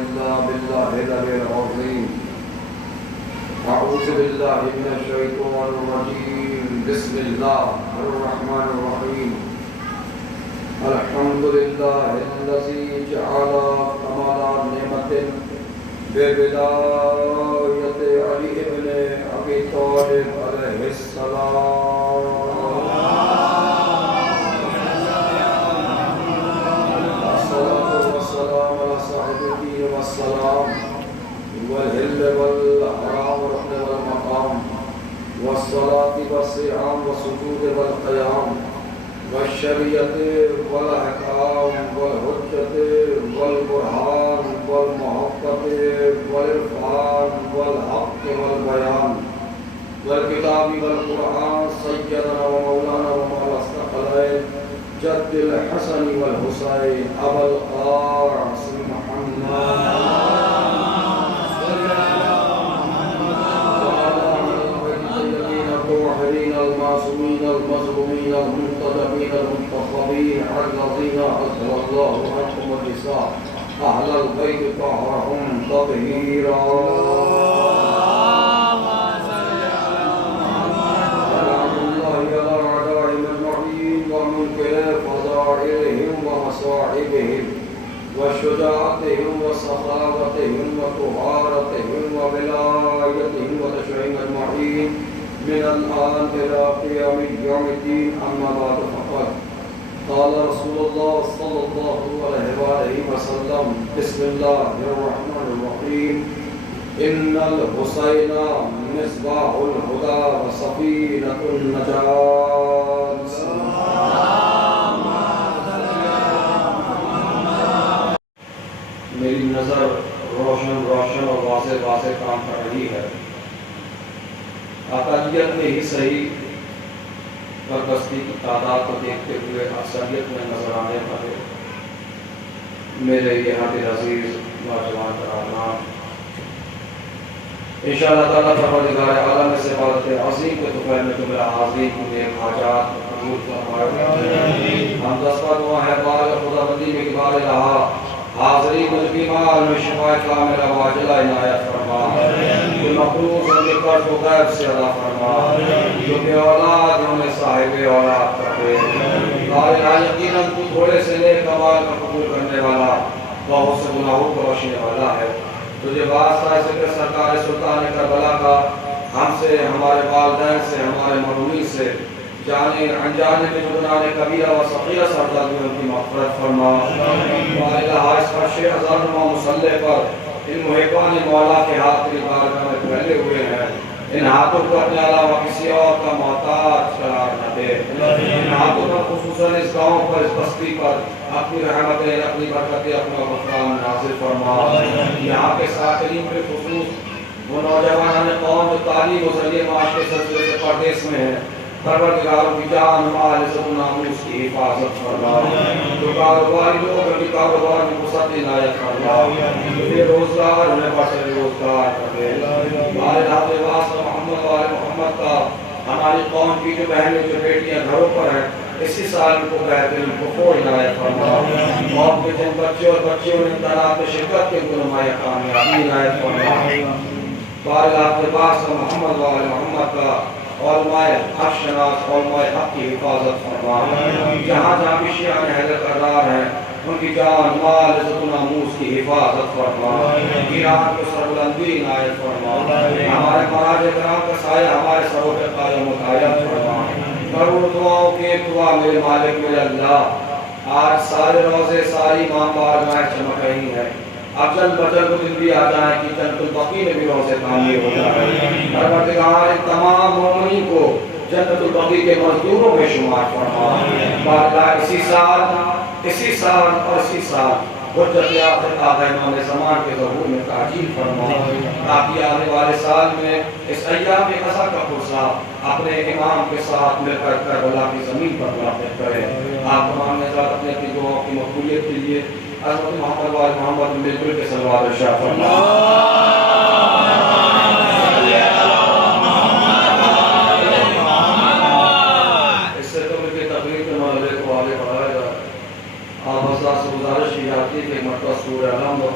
إلا بالله العلي العظيم. أعوذ بالله من الشيطان الرجيم. بسم الله الرحمن الرحيم. الحمد لله الذي جعل كمال نعمة بولاية علي بن أبي طالب عليه السلام. الصلاة والسلام على صاحب الدين والسلام والهل والحرام والركن والمقام والصلاة والصيام والسجود والقيام والشريعة والأحكام والحجة والبرهان والمحبة والعرفان والحق والبيان والكتاب والقرآن سيدنا ومولانا ومولا الثقلين جد الحسن والحسين أبا القاسم محمد المعصومين المظلومين المنتدبين المنتخبين الذين أظهر الله عنهم النساء أهل البيت طهرهم تطهيرا. سلام الله على أعدائهم أجمعين ومنكر فضائلهم ومصائبهم وشجاعتهم وسخاوتهم وطهارتهم وولايتهم وتشريعهم أجمعين من الآن إلى قيام يوم الدين. أما بعد فقد قال رسول الله صلى الله عليه وسلم بسم الله الرحمن الرحيم. إن الحسين مصباح الهدى وسفينة النجاة. میری نظر روشن اور واضح کام کر رہی ہے. اقلیت میں ہی صحیح پر بستی کی تعداد کو دیکھتے ہوئے اکثریت میں نظر آنے پر میرے یہاں کے عزیز نوجوان کرام انشاءاللہ تعالیٰ پروردگار عالم سے عبادت عظیم کے دوپہر میں تمہارا حاضری کی نیک حاجات قبول فرمائے. ہم دستا دعا ہے بار خدا بندی میں کبار رہا حاضری مجبیمان میں شفایت کامل واجلہ عنایت فرما. جو مقروض ان کے قرض و غیب سے ادا فرما. جو بے اولاد انہیں صاحب اولاد کر دے. لا یقیناً تو تھوڑے سے نیک کمال کا قبول کرنے والا بہت سے گناہوں کو بخشنے والا ہے. تجھے واسطہ ہے ذکر سرکار سلطان کربلا کا ہم سے ہمارے والدین سے ہمارے مرحومین سے جانے انجانے میں جو گناہ کبیرہ و صغیرہ سرزد میں ان کی مغفرت فرما. واللہ اس فرش ہزار نما مسلح پر ان محبان مولا کے ہاتھ کی بارگاہ میں پھیلے ہوئے ہیں. ان ہاتھوں کو اپنے علاوہ کسی اور کا محتاج قرار نہ دے. ان ہاتھوں پر خصوصاً اس گاؤں پر اس بستی پر اپنی رحمتیں اپنی برکتیں اپنا غفران نازل فرما. یہاں کے ساکرین پر خصوص وہ نوجوانان قوم جو تعلیم و ذریعہ معاش کے سلسلے سے پردیس میں ہیں پروردگاروں کی جان مال عزت و ناموس کی حفاظت فرما. جو کاروباری لوگ ان کی کاروبار میں وسعت عنایت فرما. جو روزگار انہیں بڑھے روزگار کر دے. ہمارے رات واسطہ محمد و آل محمد کا ہماری قوم کی جو بہنیں جو بیٹیاں گھروں پر ہیں اسی سال کو بہترین کو فوج عنایت فرما. قوم کے جن بچے اور بچیوں نے امتحانات میں شرکت کے کو نمایاں کامیابی عنایت فرما. بارگاہ پاس محمد و آل محمد کا علماء حق شناس علماء حق کی حفاظت فرما. جہاں جہاں بھی شیعان حیدر قرار ہیں ان کی جان مال عزت و ناموس کی حفاظت فرما. ایران کو سربلندی عنایت فرما. ہمارے مراج کرام کا سایہ ہمارے سروں پہ قائم و قائم فرما. کروڑ دعاؤں کی دعا میرے مالک میرے اللہ آج سارے روزے ساری ماں بارگاہیں چمک رہی ہیں. اب جلد بجلد وہ دن بھی آ جائیں کہ جنت البقیع میں بھی روزے تعمیر ہو جائے. پروردگار ان تمام مومنین کو جنت البقیع کے مزدوروں میں شمار فرما. بارگاہ اسی سال اور اسی سال حجت آخر آقا امام زمان کے ظہور میں تعجیل فرما تاکہ آنے والے سال میں اس ایام قضا کا فرصہ اپنے امام کے ساتھ مل کر کربلا کی زمین پر واقع کرے. آپ تمام نے ذات اپنے کی دعاؤں کی مقبولیت کے لیے حضرت محمد و آل محمد مل جل کے صلوات ارشاد فرما. اس سے قبل کی تقریر کے مرحلے کو آگے بڑھایا جائے. آپ حضرات سے گزارش کی جاتی ہے کہ مرتبہ سورہ الحمد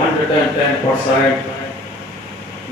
110%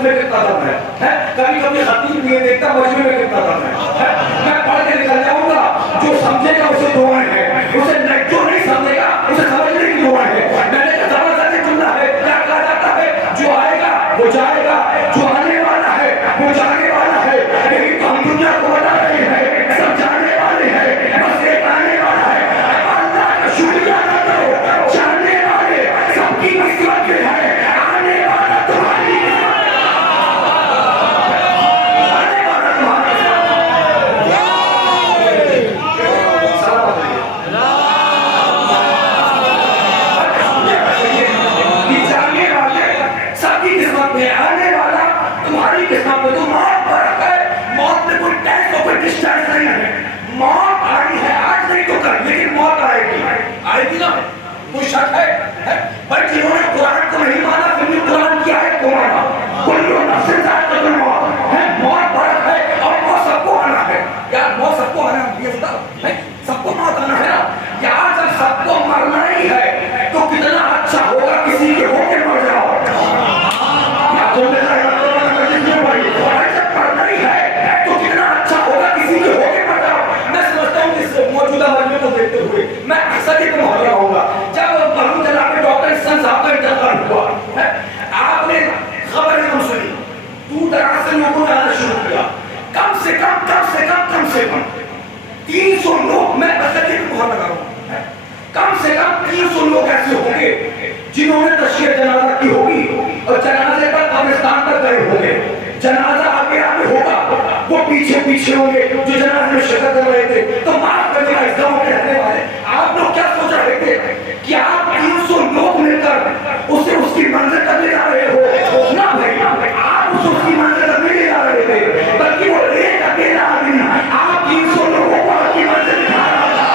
اس میں کتنا دم ہے. کبھی کبھی خطیب بھی یہ دیکھتا مجمع میں کتنا دم ہے. میں پڑھ کے نکل جاؤں گا. جو سمجھے گا اسے دعائیں ہیں, اسے جو نہیں سمجھے گا اسے سمجھنے کی دعائیں ہیں. میں نے کہا زبردست جملہ ہے. کیا کہا جاتا ہے؟ جو آئے گا وہ جائے گا, جو آنے والا ہے وہ جانے والا ہے. لیکن تو ہم دنیا کو بتا رہے ہیں سب جانے والے ہیں, بس ایک آنے والا ہے. اللہ کا شکریہ ادا کرو, جانے والے سب کی قسمت میں ہے, آنے والا تمہاری قسمت میں ہے. آنے والا تمہاری قسمت میں ہے. سلام جانے والے سب کی قسمت میں, آنے والا تمہاری قسمت میں. تو موت فرق ہے. موت میں کوئی ٹیسٹ اور کوئی ڈسچارج نہیں ہے. موت آئی ہے آج نہیں تو کل, لیکن موت آئے گی. آئے گی نا, کوئی شک ہے؟ بھائی جنہوں نے قرآن کو نہیں مانا پھر بھی قرآن کی آیت کو مانا. کوئی نفس ذائقۃ الموت ہے. موت فرق ہے اور موت سب کو آنا ہے. یار موت سب کو آنا ہے, یہ بتا سب کو موت آنا ہے نا. یار جب سب کو مرنا ہی ہے تو کتنا اچھا ہوگا کسی کے ہو کے مر جاؤ. یا تو میرا موجودہ مجمع کو دیکھتے ہوئے میں اکثر یہ محاورہ ہوں گا. جب مرحوم جناب ڈاکٹر احسان صاحب کا انتقال ہوا, آپ نے خبر ہم سنی, دور دراز سے لوگوں نے آنا شروع کیا. کم سے کم 300 لوگ, میں اکثر یہ محاورہ لگا رہا ہوں, کم سے کم 300 لوگ ایسے ہوں گے جنہوں نے تشییع جنازہ کی ہوگی اور جنازے پر قبرستان تک گئے ہوں گے. جنازہ آگے ہوگا, وہ پیچھے ہوں گے جو جنازے میں شرکت کر رہے تھے. تو معاف کرنے کا اسلام کے رہنے والے, آپ لوگ کیا سوچ رہے تھے کہ آپ 300 لوگ مل کر اسے اس کی منزل تک لے جا رہے ہو؟ نہ بھائی, آپ اسے اس کی منزل تک نہیں لے جا رہے تھے, بلکہ وہ ایک اکیلا آدمی آپ 300 لوگوں کو آپ کی منزل دکھا رہا تھا.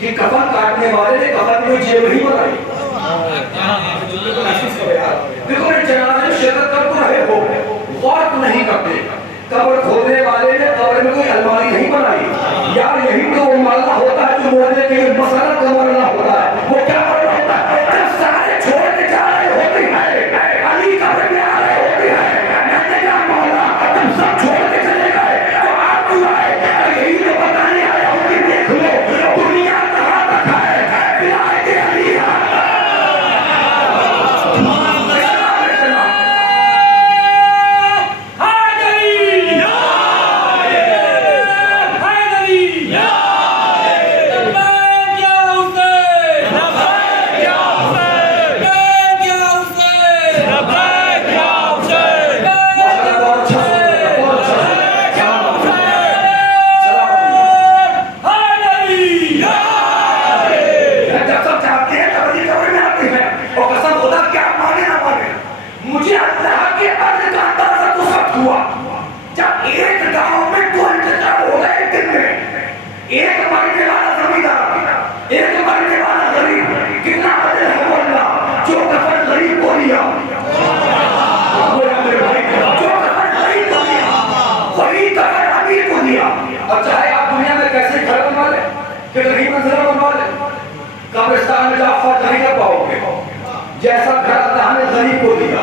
کہ کفن کاٹنے والے نے کفن میں جیب نہیں بنائی. دیکھو یہ جنازے میں شرکت کر تو رہے ہو, غور تو نہیں کرتے. قبر کھودنے والے نے قبر میں کوئی الماری نہیں بنائی. یار یہی تو وہ مرنا ہوتا ہے جو بولنے کے مسئلہ کا مرنا ہوتا ہے. وہ کیا مرنا ہوتا ہے؟ جب سارے چھوڑ کے جا رہے ہوتے ہیں, علی قبر میں آ رہے ہوتے ہیں, میں نے کہا مولا تم سب چھوڑ کے چلے گئے تو آپ کیوں آئے؟ یہی تو بتانے آیا ہوں کہ دیکھ لو دنیا قبرستان میں جعفر نہیں کر پاؤ گے. جیسا گھر اللہ نے غریب کو دیا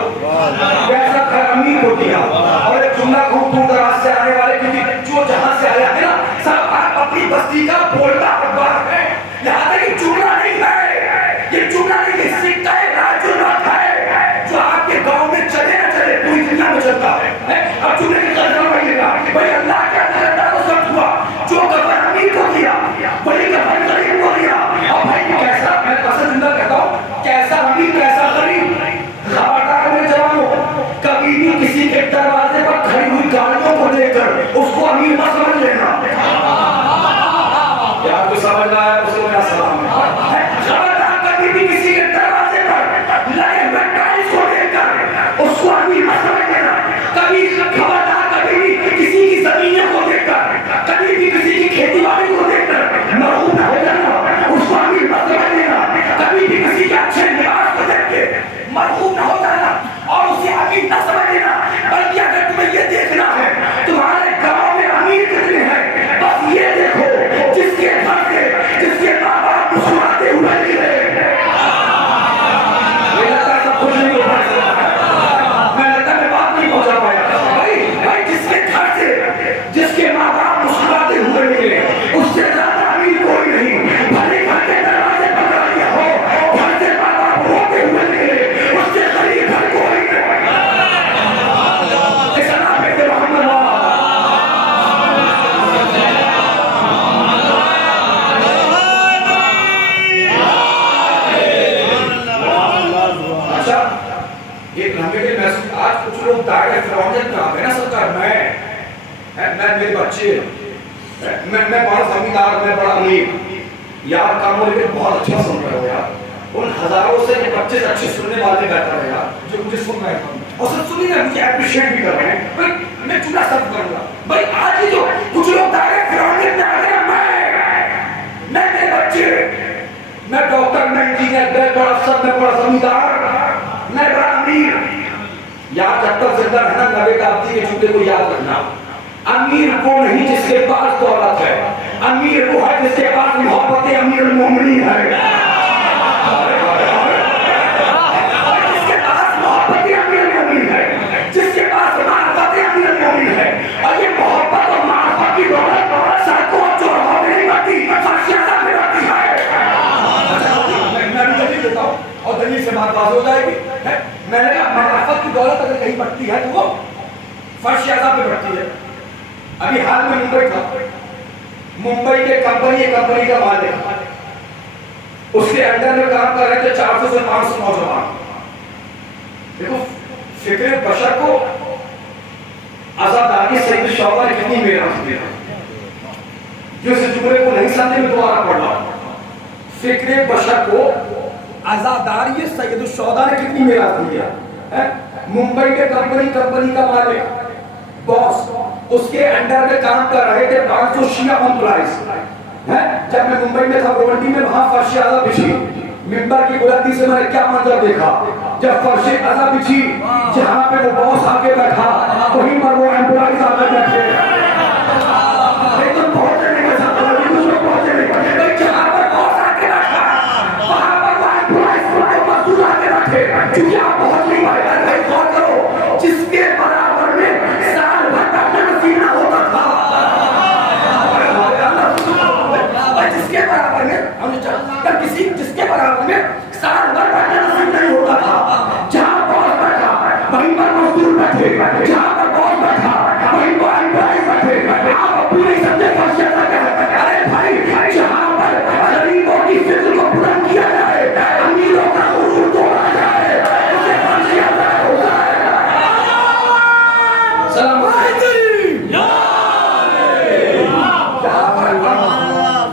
ویسا گھر امیر کو دیا. اور ایک جملہ خوب دور دراز سے آنے والے, کیونکہ جو جہاں سے آیا ہے نا سب آپ اپنی بستی کا بولتا اخبار ہے. لہٰذا یہ جملہ نہیں ہے, یہ جملہ نہیں ہے, سکہ راج الرات ہے جو آپ کے گاؤں میں چلے نہ چلے پوری دنیا میں چلتا ہے. اب جملے کی قدر بڑھیے گا بھائی, اللہ کیا کرتا تو سب ہوا. جو کفن امیر کو دیا وہی کفن غریب کو دیا. اور بھائی کیسا, میں پسندیدہ کہتا ہوں, کیسا امیر کیسا غریب. خبردار میرے جوانوں, کبھی بھی کسی کے دروازے پر کھڑی ہوئی گاڑیوں کو دیکھ کر اس کو امیر مت سمجھ لینا. یا کوئی سمجھ رہا ہے اسے میرا سلام ہے. خبردار کبھی بھی کسی کے دروازے پر لگے ہوئے ٹائلس کو دیکھ کر اس کو امیر مت سمجھ لینا. کبھی خبردار کبھی بھی کسی کی زمینوں کو دیکھ کر, کبھی بھی کسی کی کھیتی باڑی کو دیکھ کر مرغوب نہ ہو جانا, اس کو امیر مت سمجھ لینا. کبھی بھی کسی کے اچھے لباس کو دیکھ کے آگے فرعون میں آ گئے نا سرکار، میں میرے بچے، میں بڑا زمیندار، میں بڑا امیر یار، کاموں لیکن بہت اچھا سن رہے ہو یار، ان ہزاروں سے 25 اچھے سننے والے بہتر ہے یار جو مجھے سن رہے ہیں اور سب سنی رہے مجھے اپریشیٹ بھی کر رہے ہیں. بھائی میں چولہا سب کروں گا. بھائی آج ہی جو کچھ لوگ دائرے فرعون میں آ گئے، میں میرے بچے، میں ڈاکٹر، میں انجینئر، میں بڑا افسر، میں بڑا زمیندار، میں بڑا امیر. یاد جب تک زندہ رہنا نوے کابتی کے جملے کو یاد رکھنا. امیر وہ نہیں جس کے پاس دولت ہے، امیر وہ ہے جس کے پاس محبت امیر المومنین ہے. جس کے پاس محبت امیر المومنین ہے، جس کے پاس معرفت امیر المومنین ہے. اور یہ محبت اور معرفت کی دولت سڑکوں چوراہوں میں نہیں بڑھتی، فرشیازہ میں بڑھتی ہے. میں بھی دلیل دیتا ہوں اور دلیل سے بات واضح ہو جائے گی. میں نے کہا معرفت کی دولت اگر کہیں بڑھتی ہے تو وہ فرشیازہ پہ بڑھتی ہے. ابھی حال میں ممبئی تھا، ممبئی کے کمپنی کا مالک، اس کے انڈر میں کام کر رہے تھے 400 سے 500 نوجوان. دیکھو فکر بشر کو آزاداری سید الشہداء نے کتنی میراث دیا. جو اس جملے کو نہیں سمجھے میں دوبارہ پڑھ رہا ہوں. فکر بشر کو آزاداری سید الشہداء نے کتنی میراث دیا. ممبئی کے کمپنی کا مالک، باس، اس کے انڈر میں کام کر رہے تھے 500 شیعہ امپلائیز. جب میں ممبئی میں تھا گوونٹی میں، وہاں فرش اعلیٰ بچھی، ممبر کی بلندی سے میں نے کیا منظر دیکھا. جب فرش اعلیٰ بچھی، جہاں پہ وہ باس آ کے بیٹھا وہیں پر وہ امپلائیز آ کے بیٹھے. لیکن پہنچے نہیں کر سکتا، پہنچے نہیں. جہاں پر باس آ کے بیٹھا وہاں پر وہ امپلائیز مزدور آ کے بیٹھے. کیونکہ آپ پہنچ نہیں پائے. غور کرو، جس کے برابر میں سال بھر بیٹھنا نصیب نہ ہوتا تھا، جس کے برابر میں جس کے برابر میں سال بھر بیٹھنا نصیب نہیں ہوتا تھا، جہاں باس بیٹھا وہیں پر مزدور بیٹھے، جہاں پر باس بیٹھا وہیں پر امپلائیز بیٹھے. آپ اب بھی نہیں سمجھے فرشیازہ کیا ہے. ارے بھائی، جہاں پر غریبوں کی فکر کو بلند کیا جائے، امیروں کا غرور توڑا جائے، اسے فرشیازہ ہوتا ہے. سلام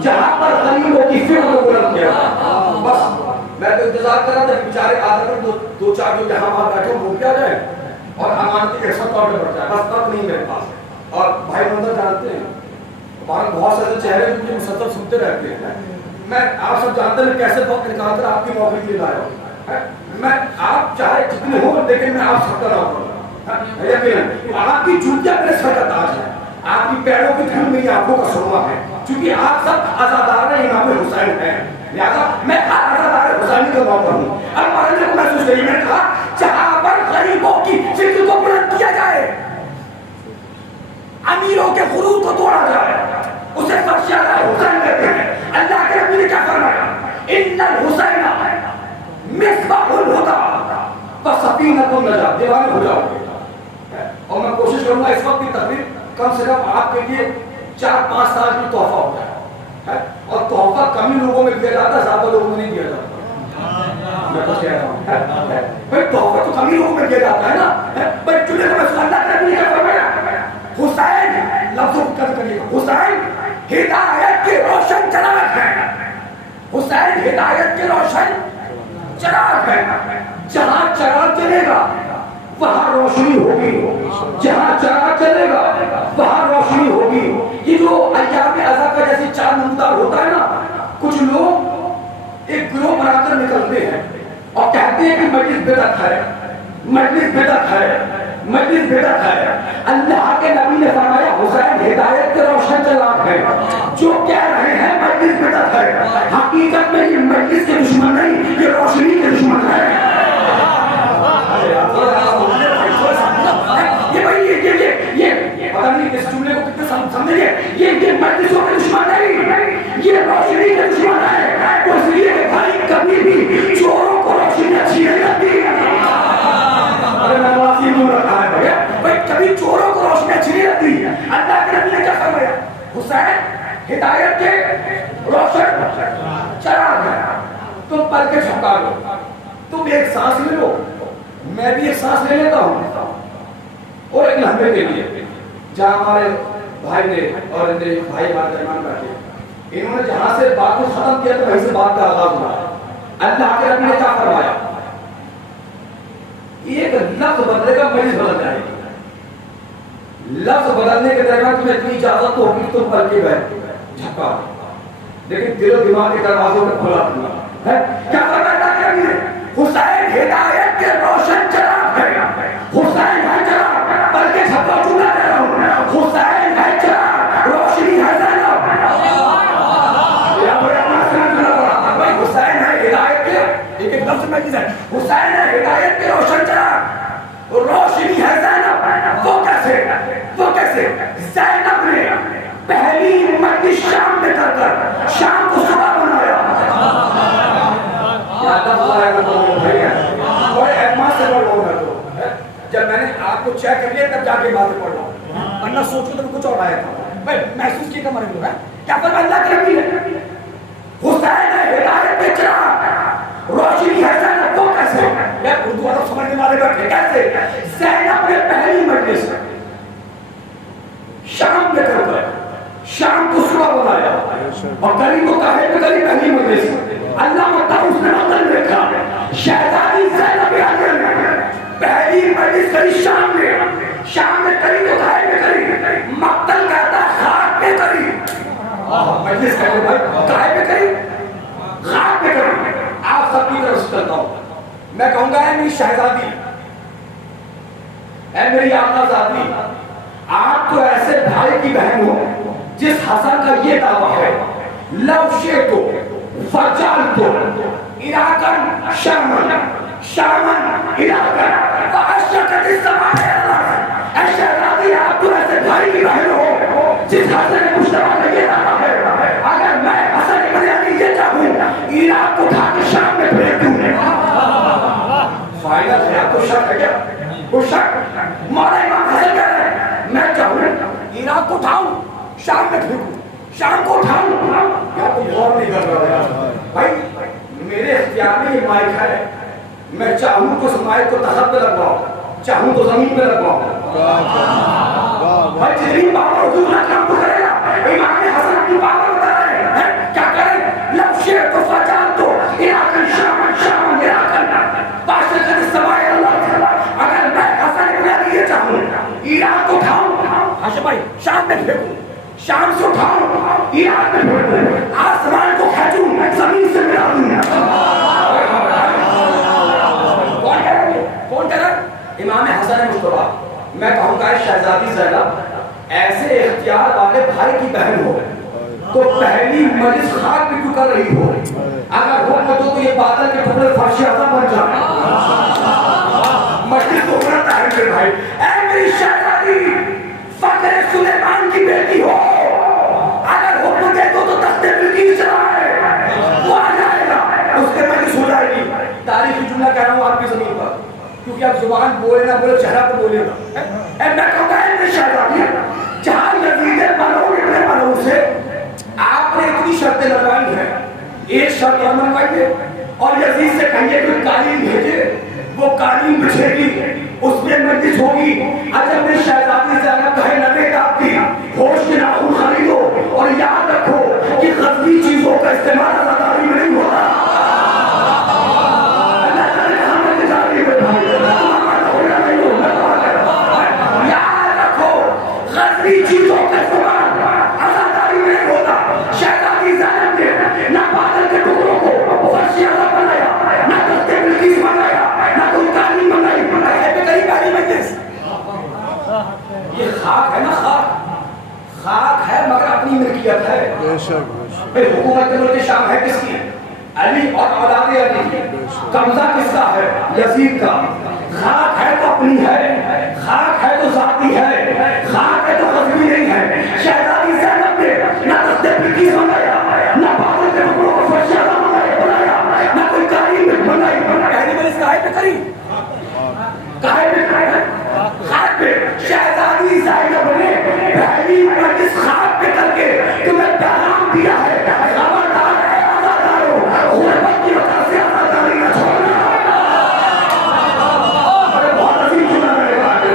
جہاں پر غریبوں کی فکر کو بلند کیا. بس میں تو انتظار کر رہا تھا بیچارے آدھے پر دو چار جو یہاں وہاں بیٹھے وہ کیا جائے اور امانتی کے سب طور پہ بڑھ جائے. بس تک نہیں میرے پاس. اور بھائی منظر جانتے ہیں ہمارے بہت سے ایسے چہرے جو مسلسل سنتے رہتے ہیں. میں آپ سب جانتے ہیں کیسے وقت نکال کر آپ کی نوکری کے لیے لایا ہوں. میں آپ چاہے جتنے ہوں لیکن میں آپ سب کا نام کروں. آپ کی جوتیاں میرے سر کا تاج ہے، آپ کی پیروں کی دھول میری آنکھوں کا سرما ہے. کیونکہ آپ سب آزادار امام حسین ہیں، لہذا میں آزادار حسینی کا موقع ہوں. اب پڑھنے کو محسوس کریے. میں نے کہا جہاں پر غریبوں کی فکر کو بلند کیا جائے، امیروں کے غرور کو توڑا جائے، اسے فرشیازہ حسین کہتے ہیں. اللہ کے نبی نے کیا فرمایا؟ ان الحسین مصباح الہدی وسفینۃ النجاۃ. دیوانے ہو جاؤ گے. اور میں کوشش کروں گا اس وقت کی تقریر کم سے کم آپ کے لیے 4-5 سال کی تحفہ ہو جائے. اور تحفہ کم ہی لوگوں میں دیا جاتا ہے، زیادہ لوگوں میں نہیں دیا جاتا. میں کچھ کہہ رہا ہوں بھائی، تحفہ تو کم ہی لوگوں میں دیا جاتا ہے نا. بھائی چلے کو میں اللہ کے نبی نے کیا فرمایا؟ حسین لفظوں کو قدر کریے. حسین ہدایت کے روشن چراغ ہیں. حسین ہدایت کے روشن چراغ ہیں. جہاں چراغ چلے گا وہاں روشنی ہوگی، جہاں چراغ چلے گا وہاں روشنی ہوگی. یہ جو ایام اضحیٰ کا جیسے چاند نمودار ہوتا ہے نا، کچھ لوگ ایک گروہ بنا کر نکلتے ہیں اور کہتے ہیں کہ مجلس بدعت ہے، مجلس بدعت ہے، مجلس بدعت ہے. اللہ کے نبی نے فرمایا حسین ہدایت کے روشن چراغ ہے. جو کہہ رہے ہیں مجلس بدعت ہے، حقیقت میں یہ مجلس کے دشمن نہیں، یہ روشنی کے دشمن ہے. یہ پتہ نہیں اس جملے کو کتنے سمجھیں گے. یہ مجلسوں کے دشمن نہیں، یہ روشنی کے دشمن ہے. وہ اس لیے کہ بھائی کبھی بھی چوروں کو روشنی اچھی نہیں لگتی. بھائی کبھی چوروں کو روشنی اچھی نہیں لگتی. اللہ کے نبی نے کیا فرمایا؟ حسین ہدایت کے روشن چراغ ہے. تم پل کے جھپکا لو، تم ایک سانس لے لو، میں بھی ایک سانس لے لیتا ہوں. لمحے کے لیے جہاں ہمارے بھائی نے اور بھائی ہمارے درمیان بیٹھے، انہوں نے جہاں سے بات کو ختم کیا تو وہیں سے بات کا آغاز ہوا۔ اللہ کے نبی نے کیا فرمایا؟ ایک لفظ بدلے گا مجلس بدل جائے گی، لفظ بدلنے کے درمیان تمہیں اتنی اجازت تو ہوگی تم پل کے بیٹھ جھپا، لیکن دل و دماغ کے دروازوں میں کھلا ہے۔ کیا فرمایا کہ نبی نے؟ حسین ہدایت کے روشن چراغ ہے، حسین ہے چراغ، بلکہ جھپا چلا کہہ رہا ہوں، حسین ہے چراغ، روشنی ہے زینب۔ حسین ہے ہدایت کے، ایک لفظ میں کس ہے؟ حسین ہے ہدایت کے روشن چراغ، روشنی ہے زینب۔ وہ کیسے؟ وہ کیسے؟ زینب نے پہلی مجلس شام میں کر کر شام کو صبح بنایا۔ بڑے اعتماد سے پڑھ رہا ہوں، جب میں نے آپ کو چیک کر لیا تب جا کے باتیں پڑھ رہا ہوں، ورنہ سوچوں تو کچھ اور آیا تھا۔ میں محسوس کیا مرے لوگ کیا پر اللہ کے نبی ہے حسین ہے ہدایت کے چراغ، روشنی ہے زینب۔ وہ کیسے؟ میں اردو ادب سمجھنے والے بیٹھے کیسے؟ زینب نے پہلی مجلس شام میں کر کر شام کو صبح بنایا، اور قریب کو کہے کہ قریب پہلی مجلس اللہ مطلب نے مطلب دیکھا شہزادی زینب علیہ نے پہلی مجلس کری شام میں، شام میں کری تو کہے میں کری، مقتل کہتا ہے خاک میں کری، مجلس کہتے بھائی کہے میں کری خاک میں کری۔ آپ سب کی طرف سے چلتا ہوں، میں کہوں گا اے میری شہزادی، اے میری آقا زادی، آپ تو ایسے بھائی کی بہن ہو جس حسن کا یہ دعویٰ ہے لو شئتو فجعلتو عراقاً شاماً شاماً عراقاً فاشرقت السماء والارض۔ اے شہزادی، آپ تو ایسے بھائی کی بہن ہو جس حسن مشتبہ کا یہ دعویٰ ہے اگر میں حسن ابن علی یہ چاہوں عراق کو اٹھا کے شام میں پھینک دوں۔ فائدہ ہے آپ کو شک ہے کیا؟ وہ شک مولا امام حسن کہہ رہے ہیں میں چاہوں عراق کو اٹھاؤں شام میں پھینکوں، شام کو اٹھاؤں، یا تو غور نہیں کر رہا ہے بھائی، میرے اختیار میں یہ مائک ہے، میں چاہوں تو اس مائک کو تخت پہ لگواؤں، چاہوں تو زمین پہ لگواؤں۔ بھائی جتنی پاور حضور نہ کام تو کرے گا، امام حسن اپنی پاور بتا رہے ہیں کیا کریں؟ لو شئتو فجعلتو عراقاً شاماً شاماً عراقاً فاشرقت السماء والارض۔ اگر میں حسن ابن علی یہ چاہوں عراق کو اٹھاؤں، حاشم بھائی شام میں پھینکوں، شام سے اٹھاؤں عراق میں پھینکوں، آسمان کو کھینچوں زمین سے ملا دوں۔ کون کہہ رہا ہے؟ کون کہہ رہا ہے؟ امام حسن مصطفیٰ۔ میں کہوں گا شہزادی زینب ایسے اختیار والے بھائی کی بہن ہو تو پہلی مجلس خاک بھی کیوں کر رہی ہو؟ اگر وہ مجھو تو یہ بادل کے ٹکڑے فرش اعظم بن جائیں، مجلس کو بناتا ہے میرے بھائی۔ اے میری شہزادی، فخر سلیمان کی بیٹی ہو، اگر حکم دے دو تو تخت بلقیس چلائے، وہ آ جائے گا، اس کے مجلس ہو جائے گی۔ تاریخی جملہ کہہ رہا ہوں آپ کی زمین پر، کیونکہ اب زبان بولے نہ بولے چہرہ تو بولے گا۔ اے میں کہوں گا اے میری شہزادی، جہاں یزید ملعون ابن ملعون سے آپ نے اتنی شرطیں لگوائی ہیں، ایک شرط اور منوائیے اور یزید سے کہیے کہ قالین بھیجے، وہ قالین بچھے گی، اس میں مجلس ہوگی۔ اگر میری شہزادی زینب کہے نبی آپ کی ہوش کے ناخن خریدو اور یاد رکھو کہ غزبی چیزوں کا استعمال آزاداری میں نہیں ہوتا۔ اللہ تعالیٰ کہاں میں تجاری میں بھائی یاد رکھو غزبی چیزوں کا استعمال آزاداری میں نہیں ہوتا۔ شہزادی زینب نے نہ بادل کے ٹکڑوں کو فرش اعظم بنایا، نہ تخت بلقیس بنایا، نہ کوئی قالین بنائی، پہلی پہلی مجلس۔ یہ خاک ہے نا، خاک ہے مگر اپنی ملکیت ہے۔ حکومت ملک شام ہے کس کی؟ علی اور اولاد علی۔ قبضہ کس کا ہے؟ یزید کا۔ خاک ہے تو اپنی ہے، خاک ہے تو ذاتی ہے، خاک ہے تو غزبی نہیں ہے۔ شہزادی زینب نے نہ تخت بلقیس بنایا، نہ بادل کے ٹکڑوں کو فرش اعظم بنایا، نہ کوئی قالین بنائی۔ پہلی مجلس کہے پہ کری، کہے پہ خاک پہ۔ شہزادی زینب نے پہلی مجلس خاک پہ کر کے تمہیں پیغام دیا ہے، خبردار ہے آزادارو، غربت کی وجہ سے آزاداری نہ چھوڑنا۔ بہت عظیم سنا میرے بھائی،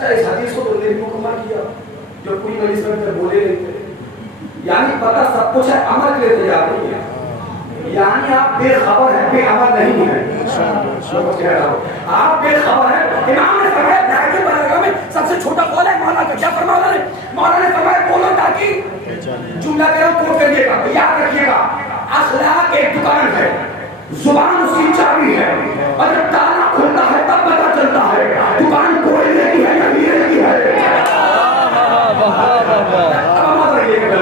اچھا اس حدیث کو تم نے بھی مکمل کیا جو پوری مجلس میں بولے نہیں تھے. یعنی پتہ سب کچھ ہے، عمل کے لیے تیار نہیں ہے. یعنی آپ بے خبر ہیں، بے عمل نہیں ہیں. آپ بے خبر ہیں. امام نے فرمایا نہج البلاغہ میں سب سے چھوٹا قول ہے مولانا کا. کیا فرمایا مولانا نے فرمایا بولو تاکہ جملہ کہہ رہا ہوں کوٹ کریے گا، یاد رکھیے گا. اخلاق ایک دکان ہے، زبان اس کی چابی ہے، اور جب تالا کھلتا ہے تب پتہ چلتا ہے دکان کوئلے کی ہے یا ہیرے کی ہے. اب مت رکھیے گا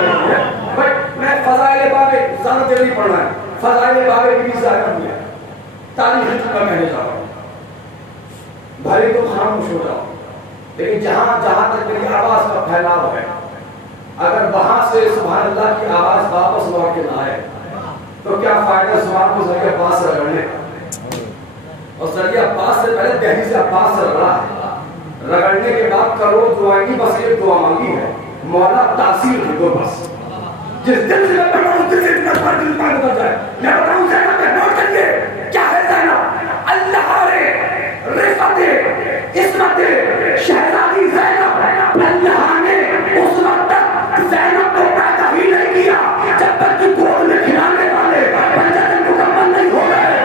بھائی، میں فضائل باب زیادہ دیر نہیں پڑھ رہا ہے. فضائل باب کی بھی ظاہر کرنی ہے، تاریخ کا کہنے جا رہا ہوں. بھلے تو خاموش ہو جاؤ، لیکن جہاں تک میری آواز کا پھیلاؤ ہے، اگر وہاں سے سبحان اللہ کی آواز واپس لوٹ کے نہ آئے تو کیا فائدہ زبان کو ذریعہ عباس سے رگڑنے کا. اور ذریعہ عباس سے پہلے دہلی سے عباس سے رگڑا ہے. رگڑنے کے بعد کرو دعائیں نہیں، بس ایک دعا مانگی ہے، مولا تاثیر دے دو بس. جس دل سے میں پڑھ رہا ہوں دل سے اتنا پر دل پاک اتر جائے. میں بتاؤں زینب پہ نوٹ کریے کیا ہے زینب. اللہ رفعت عصمت شہزادی زینب. اللہ نے اس وقت تک زینب کو پیدا ہی نہیں کیا جب تک کہ گود میں کھلانے والے بچے مکمل نہیں ہو گئے.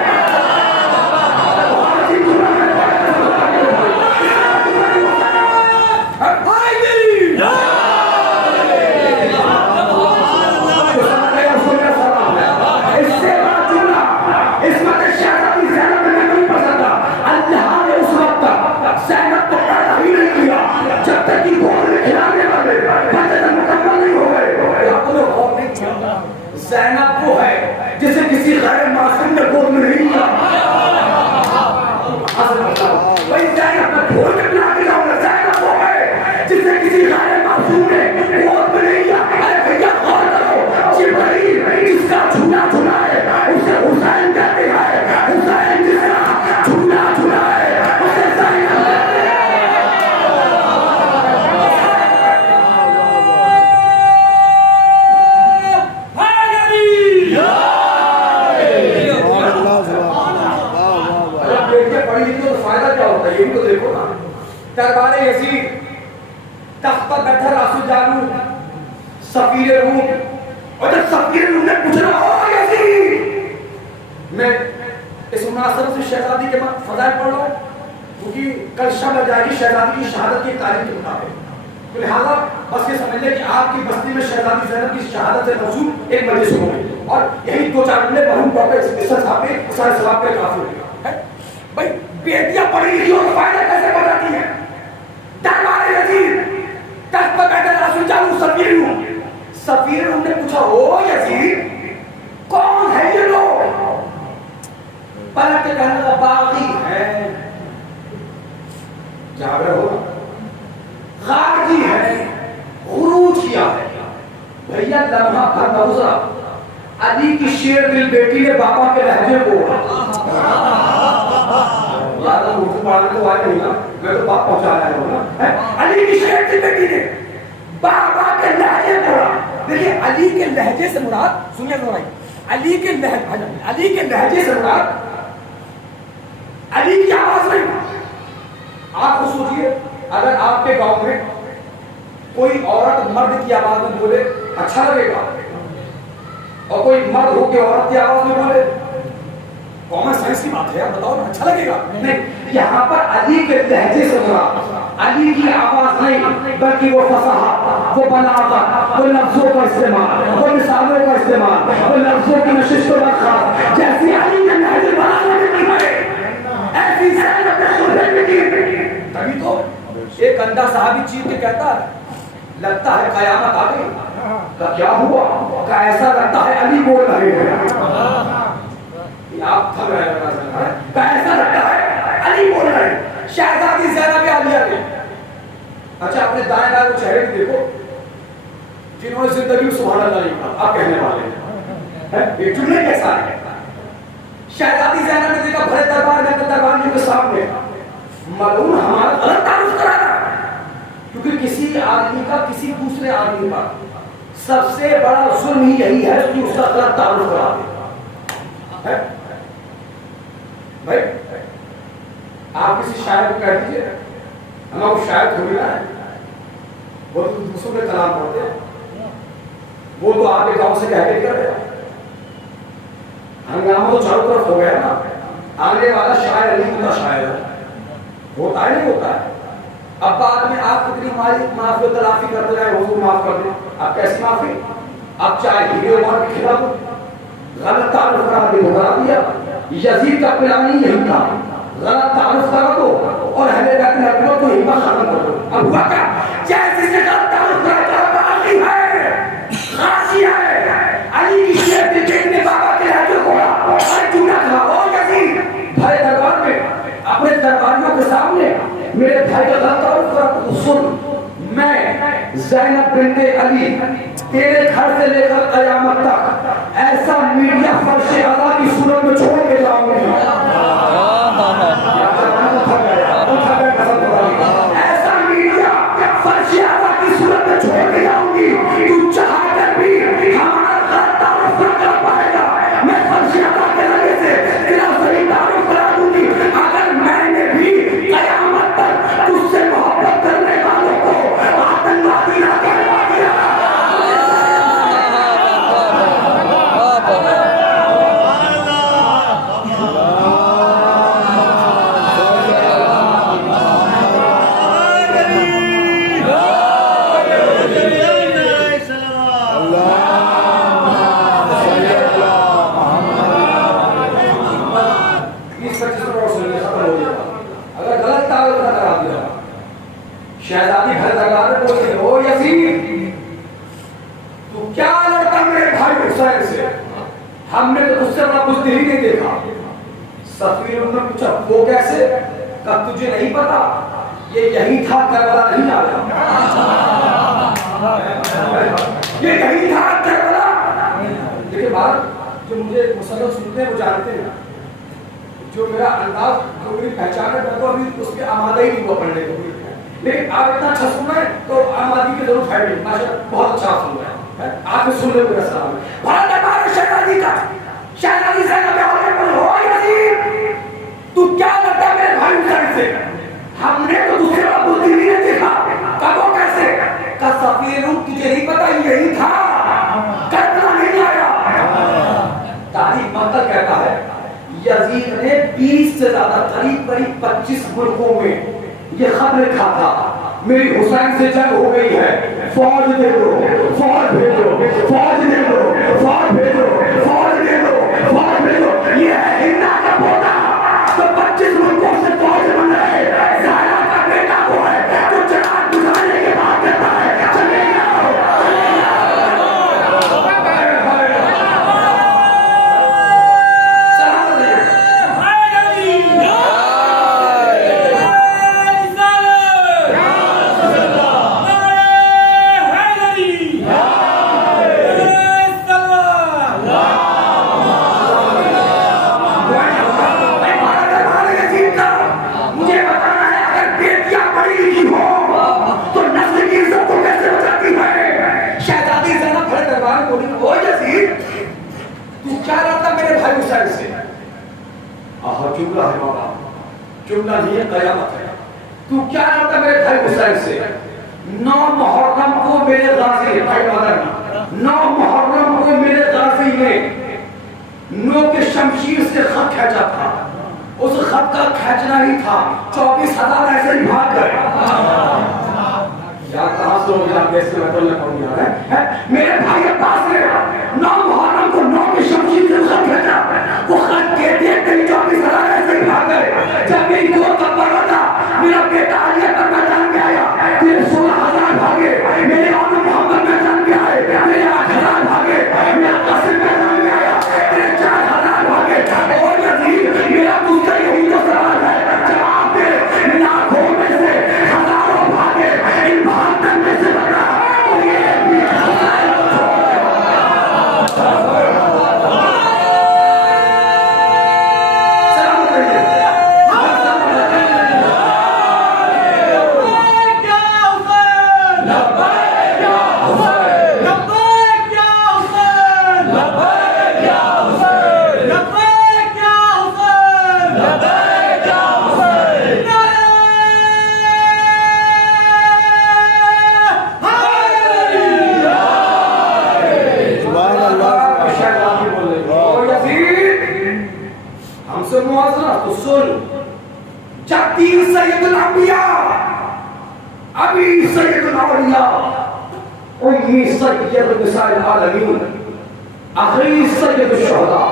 زینب وہ ہے جسے کسی غیر معصوم نے گود میں نہیں لیا. بھائی زینب میں بھول کے بنا کے جاؤں گا. زینب وہ ہے جسے کسی غیر معصوم نے گود میں نہیں لیا. ارے بھیا غور کرو، جبرائیل جس کا جھولا جھولا ہے اسے حسین کہتے ہیں. حسین جس کا جھولا جھولا ہے اسے زینب کہتے ہیں. یہ بھی تو دیکھو نا، دربار یزید تخت پر بیٹھا راسو جانو سفیر روم، اور جب سفیر روم نے پوچھا او یزید، میں اس مناسبت سے شہزادی کے بعد فضائل پڑھ رہا ہوں کیونکہ کل شب جائے گی شہزادی کی شہادت کی تاریخ کے مطابق. تو لہٰذا بس یہ سمجھ لیں کہ آپ کی بستی میں شہزادی زینب کی شہادت سے موجود ایک مجلس ہو گئی، اور یہی دو چار جملے مرحوم ڈاکٹر اسد صاحب نے سارے ثواب پہ کافی ہو گیا. بھائی بیٹیاں پڑھی لکھی ہو تو فائدہ کیسے بتاتی ہیں. دربار یزید تخت پر بیٹھے رسول جانو سفیر ہوں. سفیر ہوں نے پوچھا او یزید کون ہے یہ لوگ؟ پلٹ کے کہنے لگا باغی ہے، جابر ہو خارجی ہے، خروج کیا ہے. بھیا لمحہ بھر نہ گزرا علی کی شیر دل بیٹی نے بابا کے لہجے کو یاد اردو پڑھنے تو آئے نہیں نا، میں تو بات پہنچا رہا ہوں نا. علی کی شیر دل بیٹی نے بابا کے لہجے کو. دیکھیے علی کے لہجے سے مراد سنیے ذرا، علی کے لہجے سے مراد علی کی آواز نہیں. آپ کو سوچئے اگر آپ کے گاؤں میں کوئی عورت مرد کی آواز میں بولے اچھا لگے گا، اور کوئی مرد ہو کے عورت کی آواز میں بولے کامن سینس کی بات ہے یار، بتاؤ نا اچھا لگے گا؟ نہیں، یہاں پر علی کے لہجے سے مراد علی کی آواز نہیں بلکہ وہ فصاحت، وہ بلاغت، وہ لفظوں کا استعمال، وہ مثالوں کا استعمال، وہ لفظوں کی نشست و برخاست جیسی علی کے لہجے بلاغت میں کی ہے ایسی زینب نے خود میں کی. تبھی تو ایک اندھا صحابی چیخ کے کہتا ہے لگتا ہے قیامت آ گئی. کیا ہوا؟ کہ ایسا لگتا ہے علی بول رہے ہیں. آپ تھک رہے ہیں، ایسا لگتا ہے علی بول رہے ہیں. شہزادی زینب عالیہ نے اچھا اپنے دائیں بائیں کو چہرے بھی دیکھو جنہوں نے زندگی میں سبحان اللہ نہیں کہا، آپ کہنے والے ہیں یہ جملے کیسا ہے. شہزادی زینب نے دیکھا بھرے دربار میں اپنے درباریوں کے سامنے ملعون ہمارا غلط تعارف کرا رہا ہے، کیونکہ کسی آدمی کا کسی دوسرے آدمی کا سب سے بڑا ظلم ہی یہی ہے کہ اس کا غلط تعارف کرا دے. بھائی آپ کسی شاعر کو کہہ دیجئے ہمیں وہ شاید تھوڑی نہ ہے، وہ تو دوسروں کے کلام پڑھتے ہیں، وہ تو آپ کے گاؤں سے کہہ کے کر رہے ہیں، ہنگامہ تو چاروں طرف ہو گیا نا، آنے والا شاعر نہیں ہوتا، شاعر ہوتا ہے نہیں ہوتا ہے۔ اب بعد میں آپ کتنی معافی و تلافی کرتے رہے، حضور معاف کر دیں، اب کیسی معافی؟ اب چاہے ہیرے مار کے کھلا دو، غلط تعارف کرا دے بتا دیا، یزید کا پلان ہی یہی تھا، غلط تعارف کرا دو اور اہل بیت نبیوں کو ہمت ختم کر دو۔ اب ہوا کیا؟ جیسے سے غلط تعارف کرا باقی ہے، خاصی ہے، علی کی شیعہ کے بیٹے بابا کے لہجے کو ہر چونا تھا، او یزید بھائی دربار میں اپنے درباریوں کے سامنے میرے بھائی کا غلط تعارف کرا تو سن، میں زینب بنت علی تیرے گھر سے لے کر قیامت تک ایسا میڈیا فرش اعلیٰ کی صورت میں چھوڑ کے جاؤں گی، ایسا میڈیا فرش اعلیٰ کی صورت میں چھوڑ کے جاؤں گی، تو چاہ کر بھی ہمارا غلط تعارف نہ کر پائے گا، میں فرش اعلیٰ کے لگے سے تیرا صحیح تعارف کرا دوں گی، اگر میں نے بھی قیامت تک تجھ سے محبت کرنے والوں کو آتنکوادی نہ کہلوا دیا۔ شہزادی گھر دربار میں پہنچے، او یزید تو کیا لڑتا میرے بھائی حسین سے، ہم نے تو اس سے بڑا کچھ دل ہی نہیں دیکھا۔ سفیر نے پوچھا وہ کیسے؟ کہا تجھے نہیں پتا یہ یہی تھا، کربلا نہیں آیا، یہ یہی تھا کربلا۔ دیکھیں بات جو مجھے مسلط سنتے ہیں وہ جانتے ہیں، جو میرا انداز جو میری پہچان ہے میں تو ابھی اس کے آمادہ ہی نہیں ہوا پڑھنے کو، لیکن آپ اتنا اچھا سن رہے ہیں تو آمادگی کی ضرورت ہے نہیں، ماشاءاللہ بہت اچھا سن رہے ہیں، آپ سن لیں میرا سلام ہے۔ بھارت دربار شہزادی کا شہزادی زینب علیہ ہو یزید تو کیا لگتا ہے میرے بھائی حسین سے، ہم نے تو دوسرے ابو دل ہی نہیں دیکھا، کب وہ کیسے؟ کہ سفیر تجھے نہیں پتا یہی تھا، کربلا نہیں آیا۔ تاریخ مقتل کہتا ہے یزید نے 20 سے زیادہ قریب 25 ملکوں میں یہ خط لکھا تھا، میری حسین سے جنگ ہو گئی ہے، فوج دے دو، فوج بھیجو، فوج دے دو، فوج بھیجو، فوج دے دو، فوج بھیجو۔ یہ ہے ہندا کا پوتا تو 25 ملکوں سے فوج بن رہے، زہرا کا بیٹا وہ ہے جو چراغ بجھانے کے بعد کہتا ہے چلے جاؤ۔ جملہ ہے مولا، جملہ نہیں ہے، قیامت ہے۔ تو کیا لگتا میرے بھائی حسین سے؟ 9 محرم کو میرے غازی بھائی مدن 9 محرم کو میرے غازی نے 9 کے شمشیر سے خط کھینچا تھا، اس خط کا کھینچنا ہی تھا، 24,000 ایسے ہی بھاگ گئے۔ یا کہاں سے ہو جا کیسے میں بولنے پڑوں گا ہے میرے بھائی عباس نے 9 محرم کو 9 کے شمشیر سے خط کھینچا، وہ خط کہتے ہیں 24,000 ایسے ہی بھاگ گئے۔ جب میری دور کا پڑا تھا میرا بیٹا علی پر میدان میں آیا، میرے 16,000 بھاگے، میرے آن محمد میدان میں آئے، میرے 8,000 بھاگے، میرا قاسم میدان میں آیا، میرے 4,000 بھاگے۔ اور یزید میرا دوسرا یہی تو سوال ہے، جواب دے، لاکھوں میں سے ہزاروں بھاگے، ان بہتر میں سے بتا سے موازنہ تو سن، جدی سید الانبیاء، ابی سید الاولیاء، امی سید نساء العالمین، اخی سید الشہداء،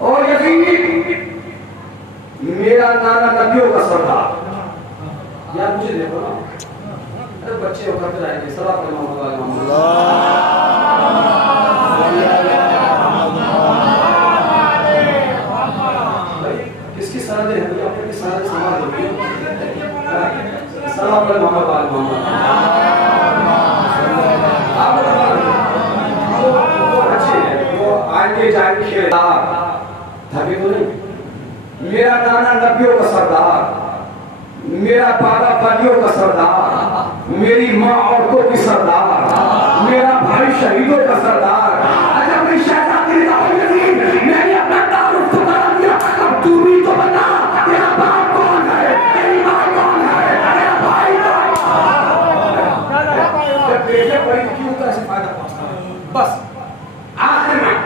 اور یزید میرا نانا نبیوں کا سردار۔ یار مجھے دیکھو نا، ارے بچے ہو کرتے رہیں گے، صلاح پر محمد علیہ محمد کس کی سردیں ہیں؟ اپنے کی سردیں سماج ہوگی، صلاح پر محمد علیہ محمد۔ آپ وہ اچھے ہیں، وہ آئیں جائیں گے تھکے تو نہیں۔ میرا نانا نبیوں کا سردار، میرا بابا ولیوں کا سردار، میری ماں عورتوں کی سردار، میرا بھائی شہیدوں کا سردار۔ اگر میں شہزادی رضا یزید میں نے اپنا تعارف تو کرا دیا، اب تو بھی تو بتا تیرا باپ کون ہے، تیری ماں کون ہے، تیرا بھائی کون ہے۔ جب بیٹے بڑی کیوں کا سے فائدہ پہنچتا ہے؟ بس آخر میں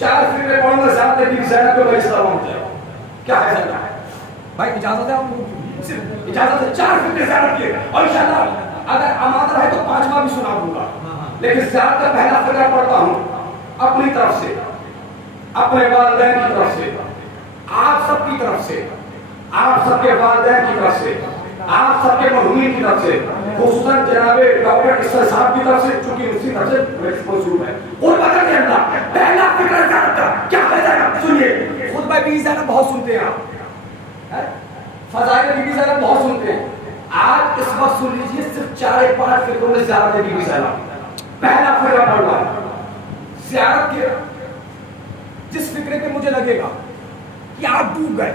4 فکرے پڑھوں گا زیادہ کی زینب کو بھائی سلام ہوتا ہے۔ کیا ہے زیادہ بھائی؟ اجازت ہے آپ کو؟ صرف اجازت ہے 4 فکرے زیادہ کیے، اور انشاءاللہ اگر آمادہ ہے تو 5واں بھی سنا دوں گا، لیکن زیادہ پہلا فکرہ پڑھتا ہوں اپنی طرف سے، اپنے والدین کی طرف سے، آپ سب کی طرف سے، آپ سب کے والدین کی طرف سے، آپ سب کے مرحومین کی طرف سے، خصوصاً جناب ڈاکٹر اسر صاحب کی طرف سے، چونکہ اسی طرف سے میری منصوب ہے۔ اور پتہ کے اندر پہلا فکر زیادہ کیا ہے زیادہ؟ سنیے، خطبہ بی زیادہ بہت سنتے ہیں آپ، فضائل بی زیادہ بہت سنتے ہیں، آج اس وقت سن لیجیے صرف 4-5 فکروں میں زیارت بی زیادہ۔ پہلا فکرہ پڑھ رہا ہے زیارت کے، جس فکرے پہ مجھے لگے گا کہ آپ ڈوب گئے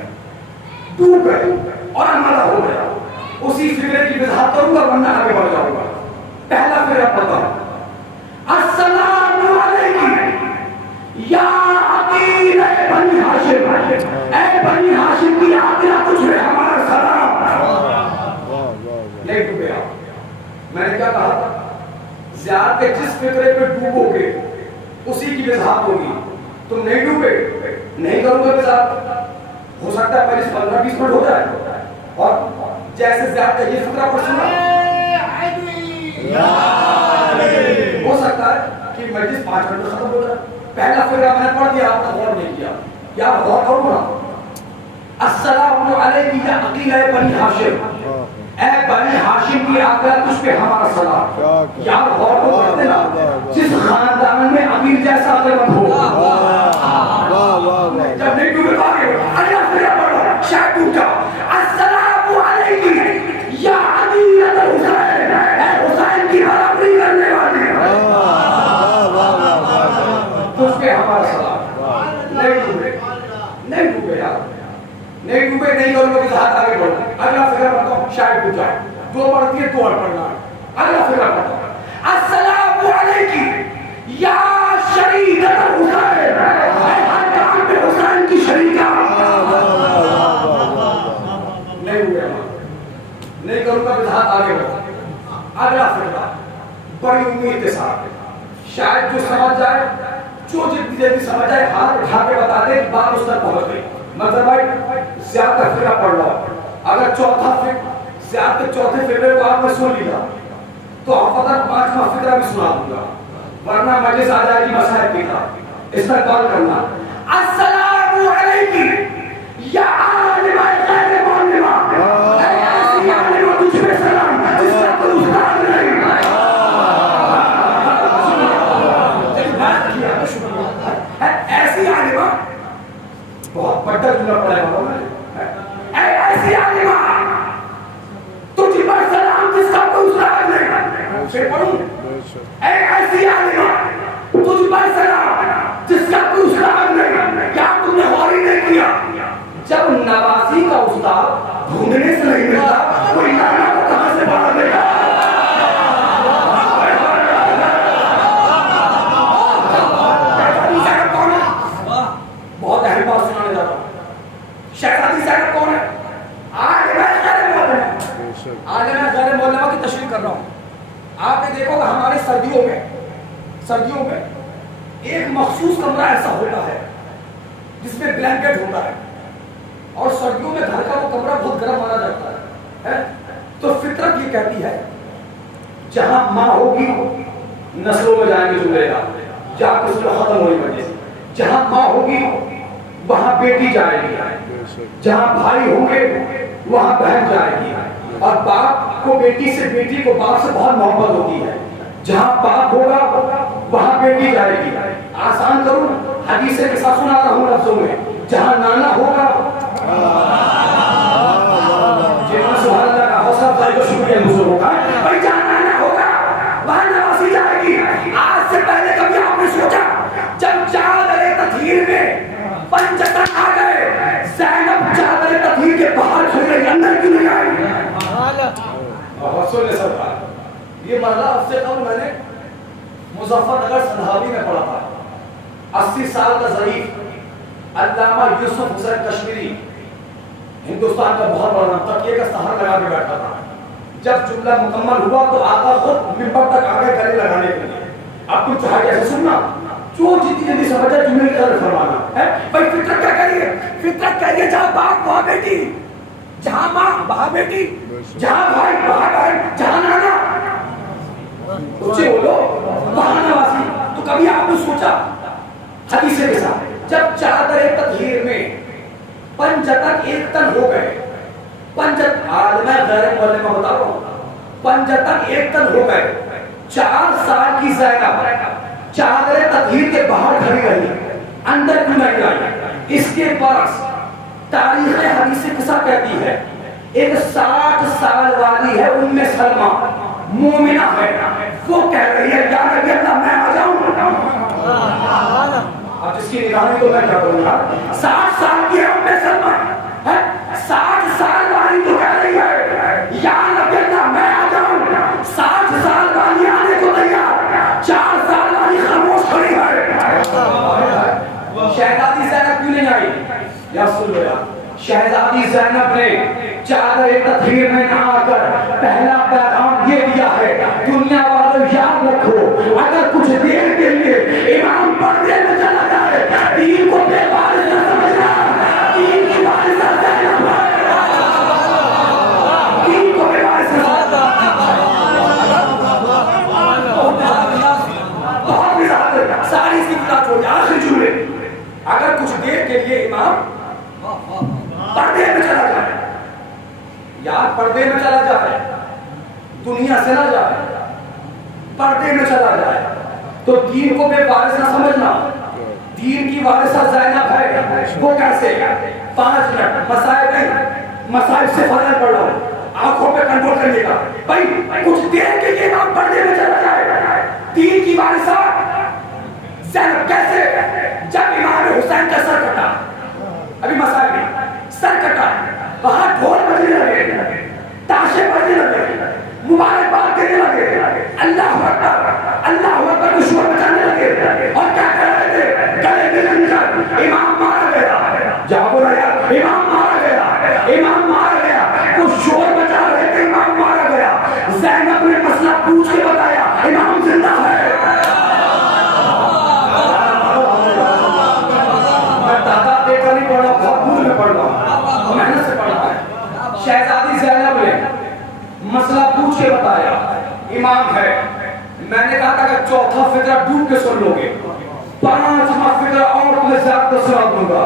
اور عملہ ہو گیا، اسی فکرے کی وضاحت کروں گا ورنہ آگے بڑھ جاؤں گا۔ پہلا فکرہ پڑھتا ہوں، السلام علیکم یا عقیل بنی ہاشم، اے بنی ہاشم کی عاقلہ تجھ پہ ہمارا سلام۔ نہیں ڈوبے آپ، میں نے کیا کہا تھا؟ زیارت کے جس فکرے پہ ڈوبو گے اسی کی وضاحت ہوگی۔ تم نہیں ڈوبے، نہیں کروں گا وضاحت، ہو سکتا ہے 15-20 منٹ ہو جائے، اور جیسے زیارت کا یہ فکرہ پڑھ سنا ہو سکتا ہے کہ مجلس 5 منٹ میں ختم ہو جائے۔ پہلا فکرہ میں نے پڑھ دیا، آپ نے غور نہیں کیا، یا غور کرو نا۔ السلام علیکم یا عقیل بنی ہاشم، اے بنی ہاشم کی عاقلہ تجھ پہ ہمارا سلام۔ یار غور تو کرتے نا، جس خاندان میں امیر جیسا عقلمند ہو، جب نہیں ڈوبے تو آگے اللہ فکرہ پڑھو، شاید ڈوب جاؤ۔ السلام علیکم یا عقیل الحسین، اے حسین کی برابری کرنے والے تجھ پہ ہمارا سلام۔ نہیں ڈوبے یار، نہیں ڈوبے، نہیں کرو گے ہاتھ آگے بڑھو۔ اگلا فکرہ پڑھتا ہوں، شاید ڈوب جائے، 2 پڑھتی ہے 2 اور پڑھنا ہے۔ اگلا فکرہ پڑھتا ہوں، السلام علیکم یا شریک الحسین، اے ہر کام پہ حسین کی شریکہ۔ نہیں ہوئے، نہیں کروں گا ہاتھ آگے بڑھو۔ اگلا فکرہ بڑی امید کے ساتھ، شاید جو سمجھ جائے، جو جتنی جلدی سمجھ جائے ہاتھ اٹھا کے بتا دے بات اس تک پہنچ گئی۔ مطلب بھائی زیادہ فکرہ پڑھ لو، اگر زیادہ چوتھے فکرے کو آپ نے سن لیا تو فتح 5واں فکرہ بھی سنا دوں گا، ورنہ مجلس آ جائے گی مسائل کی طرح۔ اس پر غور کرنا۔ السلام علیکم یا عالمہ غیر معلمہ، اے ایسی عالمہ تجھ پہ سلام جس کا کوئی استاد نہیں۔ ایسی عالمہ، بہت بڑا جملہ پڑھا ہے، اے ایسی عالمہ تجھ پر سلام جس کا کوئی استاد نہیں۔ پھر پڑھوں، اے ایسی عالمہ تجھ پر سلام جس کا کوئی استاد نہیں۔ کیا تم نے غور نہیں کیا، جب نوازی کا استاد ڈھونڈنے سے نہیں ملتا، کوئی لانا کو کہاں سے پڑھا دے گا؟ بہت اہم بات سنانے جاتا ہوں۔ شہزادی صاحب کون ہے؟ آج میں غیر معلمہ کی تشریح کر رہا ہوں۔ آپ نے دیکھو کہ ہمارے سردیوں میں ایک مخصوص کمرہ ایسا ہوتا ہے جس میں بلینکٹ ہوتا ہے، اور سردیوں میں گھر کا وہ کمرہ بہت گرم مانا جاتا ہے. تو فطرت یہ کہتی ہے جہاں ماں ہوگی نسلوں میں جائیں گے جملے کا جا کے اس میں ختم ہوئی وجہ سے. جہاں ماں ہوگی وہاں بیٹی جائے گی, جہاں بھائی ہوں گے وہاں بہن جائے گی, اور باپ کو بیٹی سے, بیٹی کو باپ سے بہت محبت ہوتی ہے. جہاں باپ ہوگا وہاں بیٹی جائے گی. آسان کروں, حدیث کے ساتھ سنا رہا ہوں لفظوں میں, جہاں نانا ہوگا سبحان اللہ کا حوصلہ افزائی کو شکریہ بزرگوں کا, بھائی جہاں نانا ہوگا وہاں نواسی جائے گی. آج سے پہلے کبھی آپ نے سوچا جب چادر تطہیر میں پنجتن آ گئے زینب چادر تطہیر کے باہر کھڑی رہی, اندر کیوں نہیں آئی؟ رسول نے سرکار یہ مرحلہ اب سے قبل میں نے مظفر نگر سنہاوی میں پڑھا تھا. 80 سال کا ضعیف علامہ یوسف حسین کشمیری, ہندوستان کا بہت بڑا نام, تکیے کا سہارا لگا کے بیٹھا تھا. جب جملہ مکمل ہوا تو آقا خود منبر تک آ گئے گلے لگانے کے لیے. اب تم چاہے ایسے سننا, جو جتنی جلدی سمجھا جملے کی طرف فرمانا ہے. بھائی فطرت کیا کریے, فطرت کہیے جہاں باپ وہاں بیٹی, جہاں ماں وہاں بیٹی, جہاں بھائی وہاں بہن, جہاں نانا اچھے بولو وہاں نواسی. تو کبھی آپ نے سوچا حدیث کے ساتھ جب چادر تطہیر میں پنجتن ایک تن ہو گئے, پنجت عالم غیر مولے میں بتا رہا ہوں, پنجتن ایک تن ہو گئے, 4 سال کی زینب چادر تطہیر کے باہر کھڑی رہی, اندر کیوں نہیں آئی؟ اس کے برعکس تاریخ حدیث قصہ کہتی ہے ایک 60 سال والی ہے ام سلمہ, مومنہ ہے, وہ کہہ رہی ہے یا نبی اللہ میں آ جاؤں. اب جس کی نگرانی تو میں کیا کروں گا, 60 سال کی ہے ام سلمہ, 60 سال والی تو کہہ رہی ہے یا نبی اللہ میں آ جاؤں. 60 سال والی آنے کو تیار, 4 سال والی خاموش کھڑی ہے. شہزادی زینب کیوں نہیں آئی؟ یا سن لو یار, شہزادی زینب نے چادر تطہیر میں نہ آ کر پہلا پیغام یہ دیا ہے, دنیا والوں یاد رکھو اگر کچھ دیر کے لیے امام پردے میں چلا جائے دین کو بے وارث نہ سمجھنا, دین کی وارثہ زینب ہے, دین کو بے وارث نہ سمجھنا. بہت مثال ساری اس کی کتاب چھوڑی. آخری جملے, اگر کچھ دیر کے لیے امام پردے میں چلا جائے, یار پردے میں چلا جائے, دنیا سے نہ جائے, پردے میں چلا جائے تو دین کو بے وارث نہ سمجھنا. دین کی وارثہ زینب ہے. وہ کیسے؟ 5 منٹ مسائب نہیں, مسائب سے فرق پڑ رہا ہوں, آنکھوں پہ کنٹرول کرنے کا. بھائی کچھ دیر کے لیے امام پردے میں چلا جائے, دین کی وارثہ زینب کیسے؟ جب امام حسین کا سر کٹا, ابھی مسائب نہیں, سر کٹا, وہاں ڈھول بجنے لگے, تاشے بجنے لگے, مبارکباد دینے لگے, اللہ اکبر اللہ اکبر کو شور مچانے لگے, اور کیا کر رہے تھے؟ گلے مل کر امام مارا گیا. جہاں بولا یار امام مارا گیا, امام مارا گیا, کچھ شور مچا رہے تھے, امام مارا گیا. زینب نے مسئلہ پوچھ کے بتایا امام زندہ ہے. میں تعداد دے کر نہیں پڑھ رہا, بہت دور میں پڑھ رہا ہوں, محنت سے پڑھ رہا ہے. شہزادی زینب نے مسئلہ پوچھ کے بتایا امام ہے. میں نے کہا تھا کہ چوتھا فقرہ ڈوب کے سن لو گے, 5واں فقرہ اور تمہیں زیادہ سنا دوں گا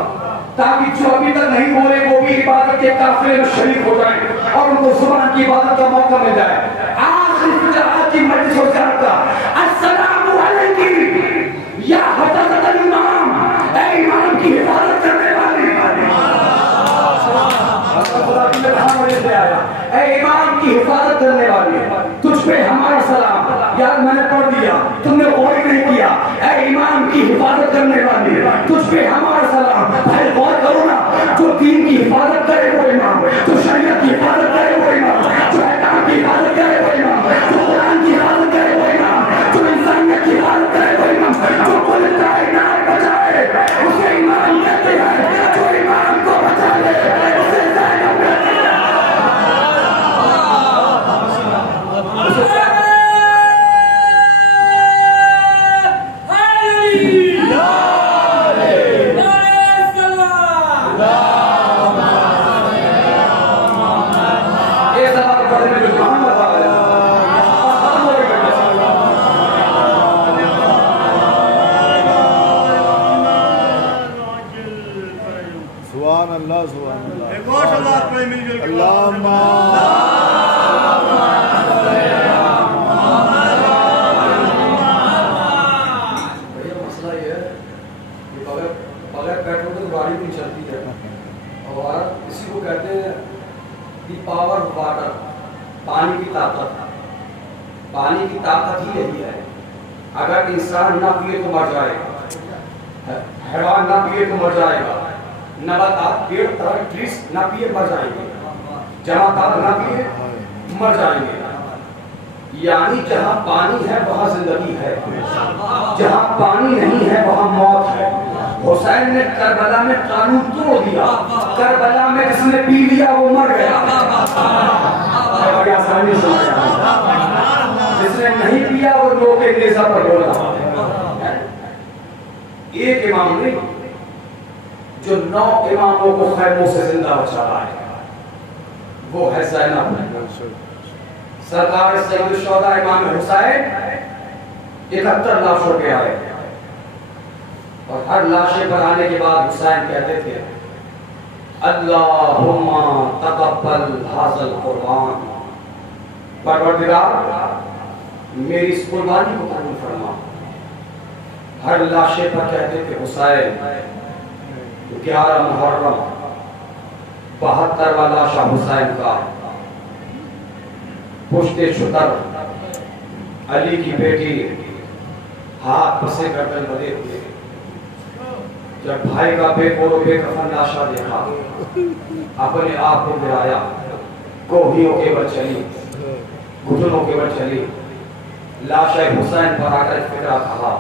تاکہ جو ابھی تک نہیں بولے وہ بھی عبادت کے قافلے میں شریک ہو جائیں اور ان کو زبان کی عبادت کا موقع مل جائے. آخری فقرہ آج کی مجلس اور زیارت کا, السلام علیکم یا حضرت الامام, اے امام کی حفاظت کرنے والی, اے امام کی حفاظت کرنے والی, تجھ پہ ہمارا سلام. یار میں نے پڑھ دیا, تم نے غور نہیں کیا. اے امام کی حفاظت کرنے والی, تجھ پہ ہمارا سلام. بھائی غور کرو نا, جو دین کی حفاظت کرے وہ امام, جو شریعت کی حفاظت کرے وہ امام, جو احکام کی حفاظت کرے وہ امام, جو قرآن کی حفاظت کرے وہ امام, جو انسانیت کی حفاظت کرے وہ امام, جو کل کائنات بچائے اسے امام کہتے ہیں, جو امام کو بچا لے اسے زینب کہتے ہیں. اللہ سبحان اللہ سبحان اللہ. ایک اور شباب پڑھیں مل جل کے. اللہم مسئلہ یہ ہے کہ بغیر پیٹرول کے گاڑی نہیں چلتی ہے اور اسی کو کہتے ہیں دی پاور آف واٹر. پانی کی طاقت. پانی کی طاقت ہی یہی ہے. اگر انسان نہ پیے تو مر جائے گا, حیوان نہ پیے تو مر جائے گا, نباتات پیڑ ٹریز نہ پیے مر جائیں گے, جماعتات نہ پیے مر جائیں گے. یعنی جہاں پانی ہے وہاں زندگی ہے, جہاں پانی نہیں ہے وہاں موت ہے. حسین نے کربلا میں قانون توڑ دیا. کربلا میں جس نے پی لیا وہ مر گیا. بڑی آسانی سے جس نے نہیں پیا وہ لوگ کے نیزہ پر بولا. ایک امام نہیں جو 9 اماموں کو خیموں سے زندہ بچا رہا ہے, وہ ہے زینب. سرکار سید الشہداء امام حسین 71 لاشوں پہ آئے اور ہر لاشے پر آنے کے بعد حسین کہتے تھے اللہم تقبل ھذا القرآن. پروردگار میری اس قربانی کو قبول فرما. ہر لاشے پر کہتے تھے حسین. 11 محرم 72واں لاشا حسین کا. پشت شتر علی کی بیٹی ہاتھ پسے گردن بدے ہوئے. جب بھائی کا بے قور و بے کفن لاشا دیکھا اپنے آپ کو گرایا. کوہیوں کے بل چلی, گھٹنوں کے بل چلی. لاشا حسین پر آ کر فکرہ کہا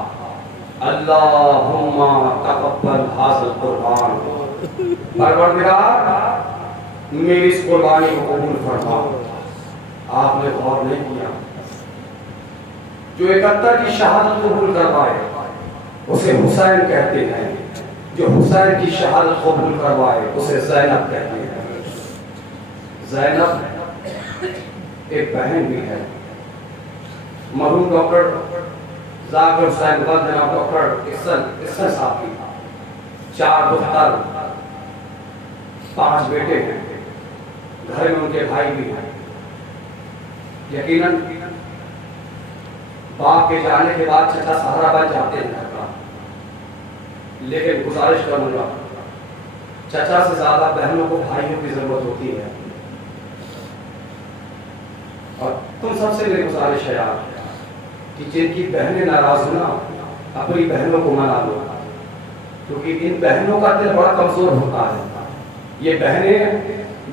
اللہم تقبل ھذا القرآن. پروردگار میری اس قربانی کو قبول فرما. آپ نے غور نہیں کیا, جو 71 کی شہادت قبول کروائے اسے حسین کہتے ہیں, جو حسین کی شہادت قبول کروائے اسے زینب کہتے ہیں. زینب ایک بہن بھی ہے. مرحوم ڈاکٹر ذاکر حسین بند جناب ڈاکٹر احسن صاحب کی 4 دختر 5 بیٹے ہیں. گھر میں ان کے بھائی بھی ہیں. یقیناً باپ کے جانے کے بعد چچا سہارا بن جاتے ہیں گھر کا, لیکن گزارش کروں گا چچا سے زیادہ بہنوں کو بھائیوں کی ضرورت ہوتی ہے. اور تم سب سے میری گزارش ہے یار کہ جن کی بہنیں ناراض ہونا اپنی بہنوں کو منا لو, کیونکہ ان بہنوں کا دل بڑا کمزور ہوتا ہے. یہ بہنیں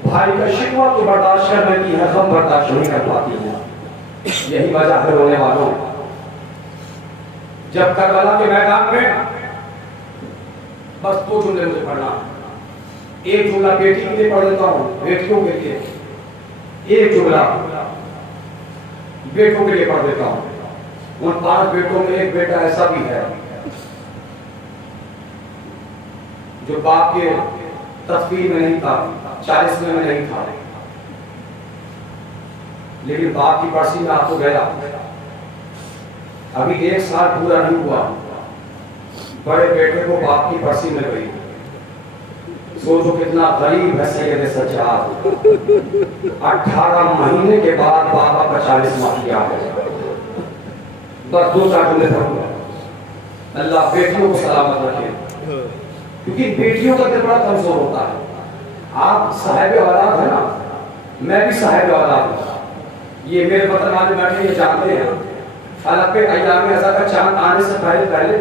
بھائی کا شکوہ تو برداشت کر لیتی ہیں, غم برداشت نہیں کر پاتی ہیں. یہی وجہ ہے رونے والوں. جب کربلا کے میدان میں بس 2 جملے مجھے پڑھنا. ایک جملہ بیٹی کے لیے پڑھ دیتا ہوں, بیٹیوں کے لیے. ایک جملہ بیٹوں کے لیے پڑھ دیتا ہوں. ان 5 بیٹوں میں ایک بیٹا ایسا بھی ہے جو باپ کے تصویر میں نہیں تھا, 40ویں میں نہیں تھا, لیکن باپ کی پرسی میں آپ کو گیا. ابھی 1 سال پورا نہیں ہوا, بڑے بیٹے کو باپ کی پرسی میں گئی. سوچو کتنا غریب ہے سید سجاد. 18 مہینے کے بعد بابا کا 40واں کیا ہے. بس 2-4 جملے پڑھوں گا. اللہ بیٹیوں کو سلامت رکھے, کیونکہ بیٹیوں کا دل بڑا کمزور ہوتا ہے. آپ صاحب اولاد ہیں نا, میں بھی صاحب اولاد ہوں. یہ میرے وطن والے بیٹھے یہ جانتے ہیں فلک پہ ایام ازا کا چاند آنے سے پہلے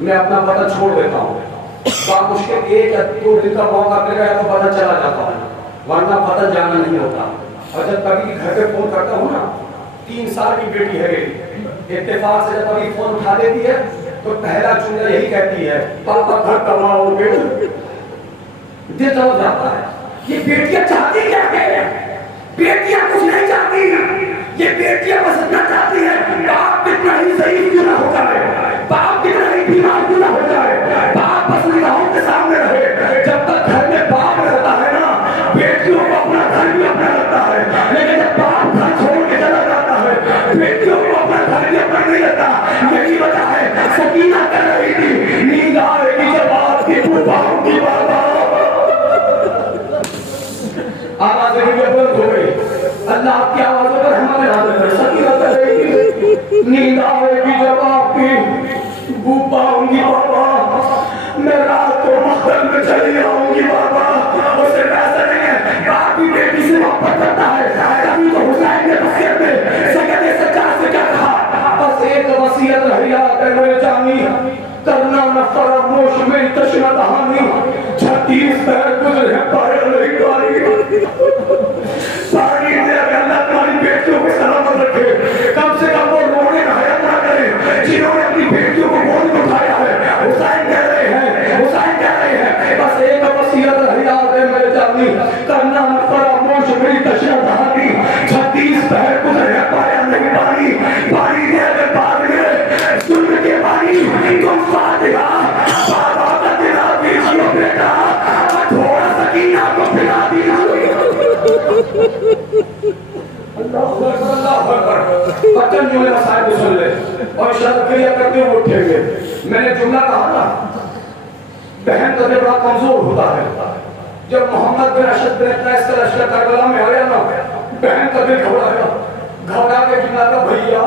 میں اپنا وطن چھوڑ دیتا ہوں. بات مشکل 1 یا 2 دن کا موقع ملے گا تو پتہ چلا جاتا ہوں, ورنہ پتہ جانا نہیں ہوتا. اور جب کبھی گھر پہ فون کرتا ہوں نا, 3 سال کی بیٹی ہے میری, اتفاق سے جب کبھی فون اٹھا دیتی ہے تو پہلا جملہ یہی کہتی ہے پاپا گھر کماؤ بیٹا. دل دھڑک جاتا ہے. یہ بیٹیاں چاہتی کیا ہے؟ بیٹیاں کچھ نہیں چاہتی. یہ بیٹیاں بس اتنا چاہتی ہیں باپ کتنا ہی ضعیف کیوں نہ ہوتا ہے, باپ کتنا ہی بیمار کیوں نہ ہوتا ہے, باپ بس نگاہوں کے سامنے رہے. جب تک گھر میں باپ رہتا ہے نا, بیٹیوں کو اپنا گھر بھی اپنا لگتا ہے. لیکن جب باپ گھر چھوڑ کے چلا جاتا ہے بیٹیوں کو اپنا گھر بھی اپنا نہیں لگتا. یہی وجہ ہے سکینہ کہہ رہی تھی نیند آئے گی جب آپ کی باپ کی بابا اللہ کی آوازوں پر ہمارے ہاتھ سکینت رہے گی، نیند آئے گی جب آپ کی بو پاؤں گی بابا، میں رات کو مختل میں چلی آؤں گی بابا۔ اسے ویسا نہیں ہے، باپ بھی بیٹی سے محبت کرتا ہے، کبھی تو حسین نے وصیت میں سید سجاد سے کیا کہا؟ بس ایک وصیت رہ یاد ہے میرے جانی، کرنا نہ فراموش میں تشنہ دہانی، 36 پیر گزرے پایا نہیں پاری، پانی دے اگر اللہ تمہاری بیٹیوں کو سلامت رکھے، کم سے کم وہ رونے کا حیا نہ کرے جنہوں نے اپنی بیٹیوں کو گود میں اٹھایا ہے۔ حسین کہہ رہے ہیں، حسین کہہ رہے ہیں، بس ایک وصیت رہ یاد ہے میرے جانی، کرنا نہ فراموش میری تشنہ دہانی، 36 پیر گزرے پایا نہیں پانی، پانی دے اگر بعد میں ظلم کے پانی تم فاتحہ بابا کا دلا دیجیے بیٹا، تھوڑا سکینہ کو پلا دیجیے۔ اللہ اکبر، بچن جو میرا صاحب کو سن لے اور شرط کریا کرتے ہوئے اٹھیں گے۔ میں نے جملہ کہا تھا بہن کا دل بڑا کمزور ہوتا ہے، جب محمد بن اشد بن قیس کا لشکر کربلا میں آیا نا، بہن کا دل گھبرایا، گھبرا کے جملہ کا بھیا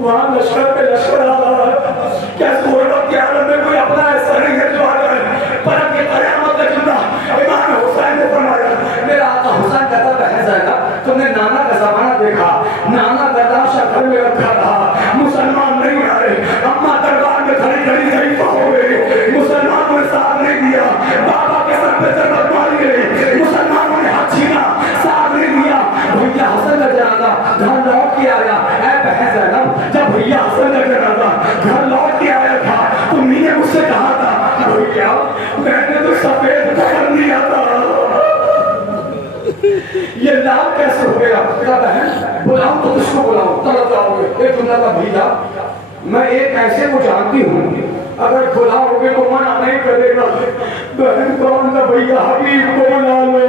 وہاں لشکر پہ لشکر آ رہا ہے، کیا صورت کی عالم میں کوئی اپنا ایسا نہیں ہے جو آ رہا ہے، پر اب یہ قیامت کا جملہ امام حسین نے فرمایا۔ میرا آقا حسین کہتا بہن زینب تم نے نانا کا زمانہ دیکھا، نانا کا لاشا گھر میں رکھا رہا، مسلمان نہیں آئے، اماں دربار میں کھڑی کھڑی ضعیفہ ہو گئی، مسلمانوں نے ساتھ نہیں دیا، بابا کے سر پہ ضربت ماری گئی، مسلمانوں نے ہاتھ چھینا، ساتھ نہیں دیا، بھیا حسن کا جنازہ گھر لوٹ کے آیا۔ اے بہن زینب جب بھیا حسن کا جنازہ گھر لوٹ کے آیا تھا تمہیں نے مجھ سے کہا تھا بھیا میں نے تو سفید کر لیا تھا، یہ لال کیسے ہو گیا؟ کہا بہن بلاؤں تو کس کو بلاؤں، طلب جاؤ گے؟ ایک جملہ کا بھیا میں ایک ایسے کو جانتی ہوں اگر بلاؤ گے تو منع نہیں کرے گا، بہن کون نہ بھیا حبیب کو بلا لو،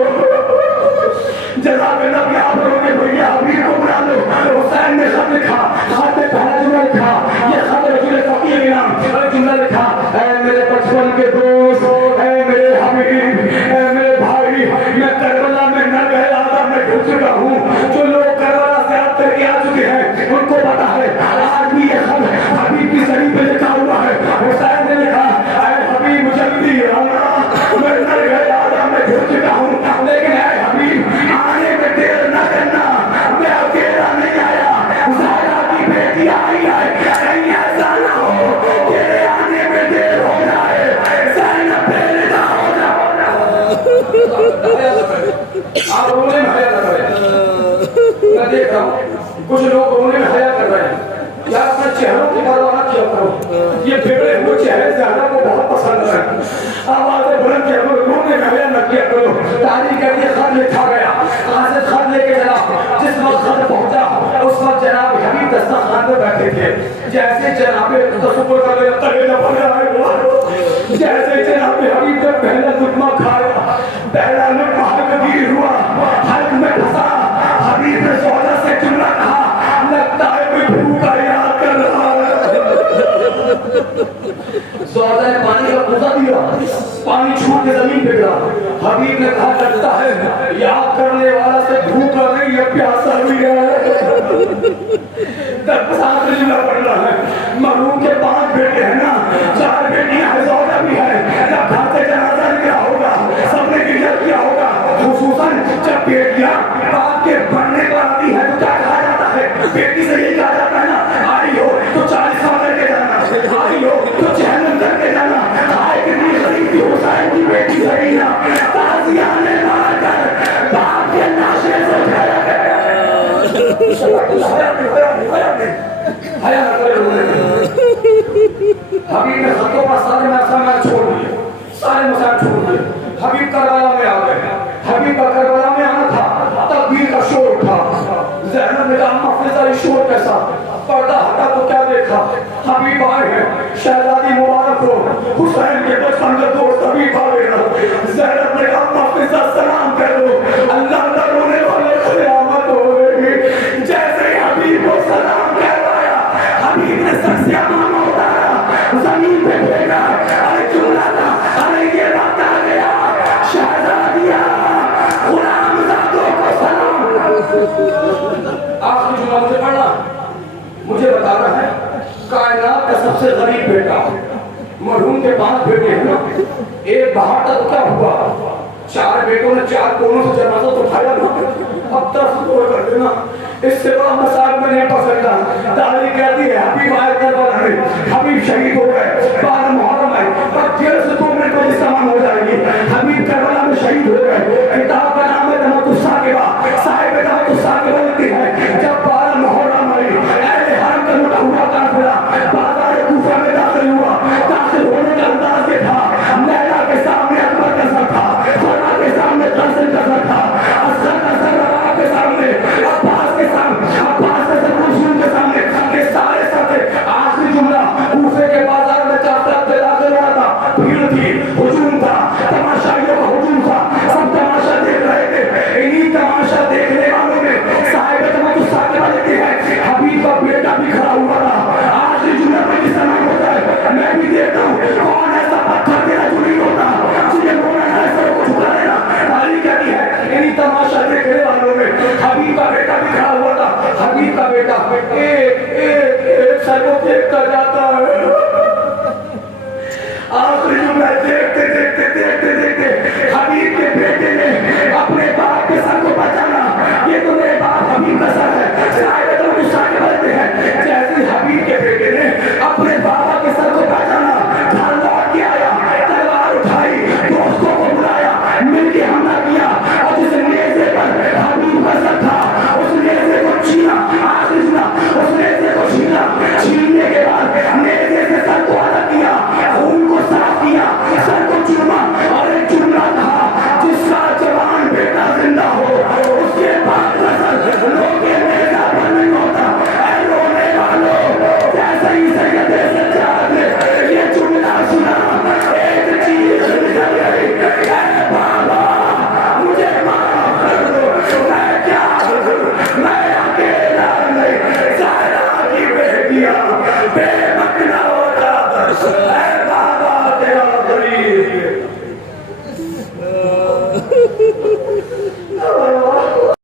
جزاک اللہ آپ لوگوں کے بھیا حبیب کو بلا لو۔ حسین نے خط لکھا، خط میں پہلا جملہ لکھا، یہ خط رسول فقیر کے نام، اور جملہ لکھا اے میرے بچپن کے دوست، اے میرے حبیب، اے میرے بھائی، میں کربلا میں نہ گیا تھا، میں ڈھل چکا ہوں، جو لوگ کربلا سے اب تک آ چکے ہیں ان کو پتا ہے آج بھی یہ خط حبیب کی زمین پہ لکھا ہوا ہے۔ حسین نے لکھا اے حبیب جلدی آنا، میں نہ گیا تھا، میں ڈھل چکا ہوں، لیکن اے حبیب آنے میں دیر نہ کرنا، میں اکیلا نہیں آیا، زہرا کی بیٹی آئی ہے، کہیں ایسا نہ ہو تیرے آنے میں دیر ہو جائے، زینب پہلے نہ ہو جائے۔ آپ رونے میں حیا کر رہے ہیں، میں دیکھ رہا ہوں کچھ لوگ رونے میں حیا کر رہے ہیں، یا اپنے چہروں کی پرواہ نہ کیا کرو، یہ بگڑے ہوئے چہرے زیادہ کو بہت پسند ہیں، آوازیں بلند کیا کرو، رونے میں حیا نہ کیا کرو۔ تاریخ کے لیے خط لکھا گیا، قاصد خط لے کے جناب جس وقت خط پہنچا اس وقت جناب حبیب دسترخوان پہ بیٹھے تھے، جیسے جناب تصور کر لے تلے نہ پڑ جائے، جیسے جناب حبیب نے پہلا لقمہ کھایا، پہلا لقمہ حلقگیر ہوا، حلق میں پھنسا، حبیب نے سودا سے جملہ کہا لگتا ہے کوئی بھوکا یاد کر رہا ہے۔ سودا نے پانی کا پوزا دیا، پانی چھوٹ کے زمین پہ گرا، حبیب نے کہا لگتا ہے یاد کرنے والا سے بھوکا نہیں ہے پیاسا بھی ہے۔ تب ساتھ جملہ پڑھ رہا ہے، مرحوم کے 5 بیٹے ہیں نا، 4 بیٹیاں ہیں، سودا بھی ہے، جب گھر سے جنازہ نکلا ہوگا سب نے گریا کیا ہوگا، خصوصاً جب بیٹیاں باپ کے بڑھنے پر آتی ہے تو کیا کہا جاتا ہے؟ بیٹی سے یہی کہا جاتا ہے نا آئی ہو تو 40 سال کر کے جانا، آئی ہو تو جہنم کر کے جانا، آئے کتنی غریب تھی حسین کی بیٹی سکینہ، تازیانے مار کر باپ کے ناشے سے اٹھایا گیا۔ حبیب نے خطوں پر سارے مسائل چھوڑ دیے، سارے مسائل چھوڑ دیے، حبیب کربلا میں آ گئے، حبیب کا کربلا میں آنا تھا، تکبیر کا شور اٹھا، زینب نے کہا اما فضا یہ شور کیسا؟ پردہ ہٹا تو کیا دیکھا؟ حبیب آئے ہیں، شہزادی مبارک ہو، حسین کے بچپن کا دوست حبیب آئے ہیں۔ زینب نے کہا اما فضا سلام کرو، اللہ اللہ رونے والے قیامت ہو گئی۔ جیسے حبیب کو سلام کروایا، حبیب نے سر سے امامہ اتارا، زمین پہ پھینکا، ارے جملہ تھا، ارے یہ بات آ گیا، شہزادیاں غلام زادوں کو سلام آخری جملہ مجھے پڑھنا، مجھے بتانا ہے کائنات کا سب سے غریب بیٹا، مرحوم کے 5 بیٹے ہیں نا، ایک باہر تک کیا ہوا، 4 بیٹوں نے 4 کونوں سے جنازہ تو اٹھایا نا، اب طرف دور کر دینا، اس سے بڑا مسائل میں نہیں پڑھ سکتا۔ تاریخ کہتی ہے حبیب آئے کربلا میں، حبیب شہید ہو گئے، 12 محرم آئے، اب 1.5 سے 2 منٹ میں اس تمام ہو جائے گی، حبیب کربلا میں شہید ہو گئے، کتاب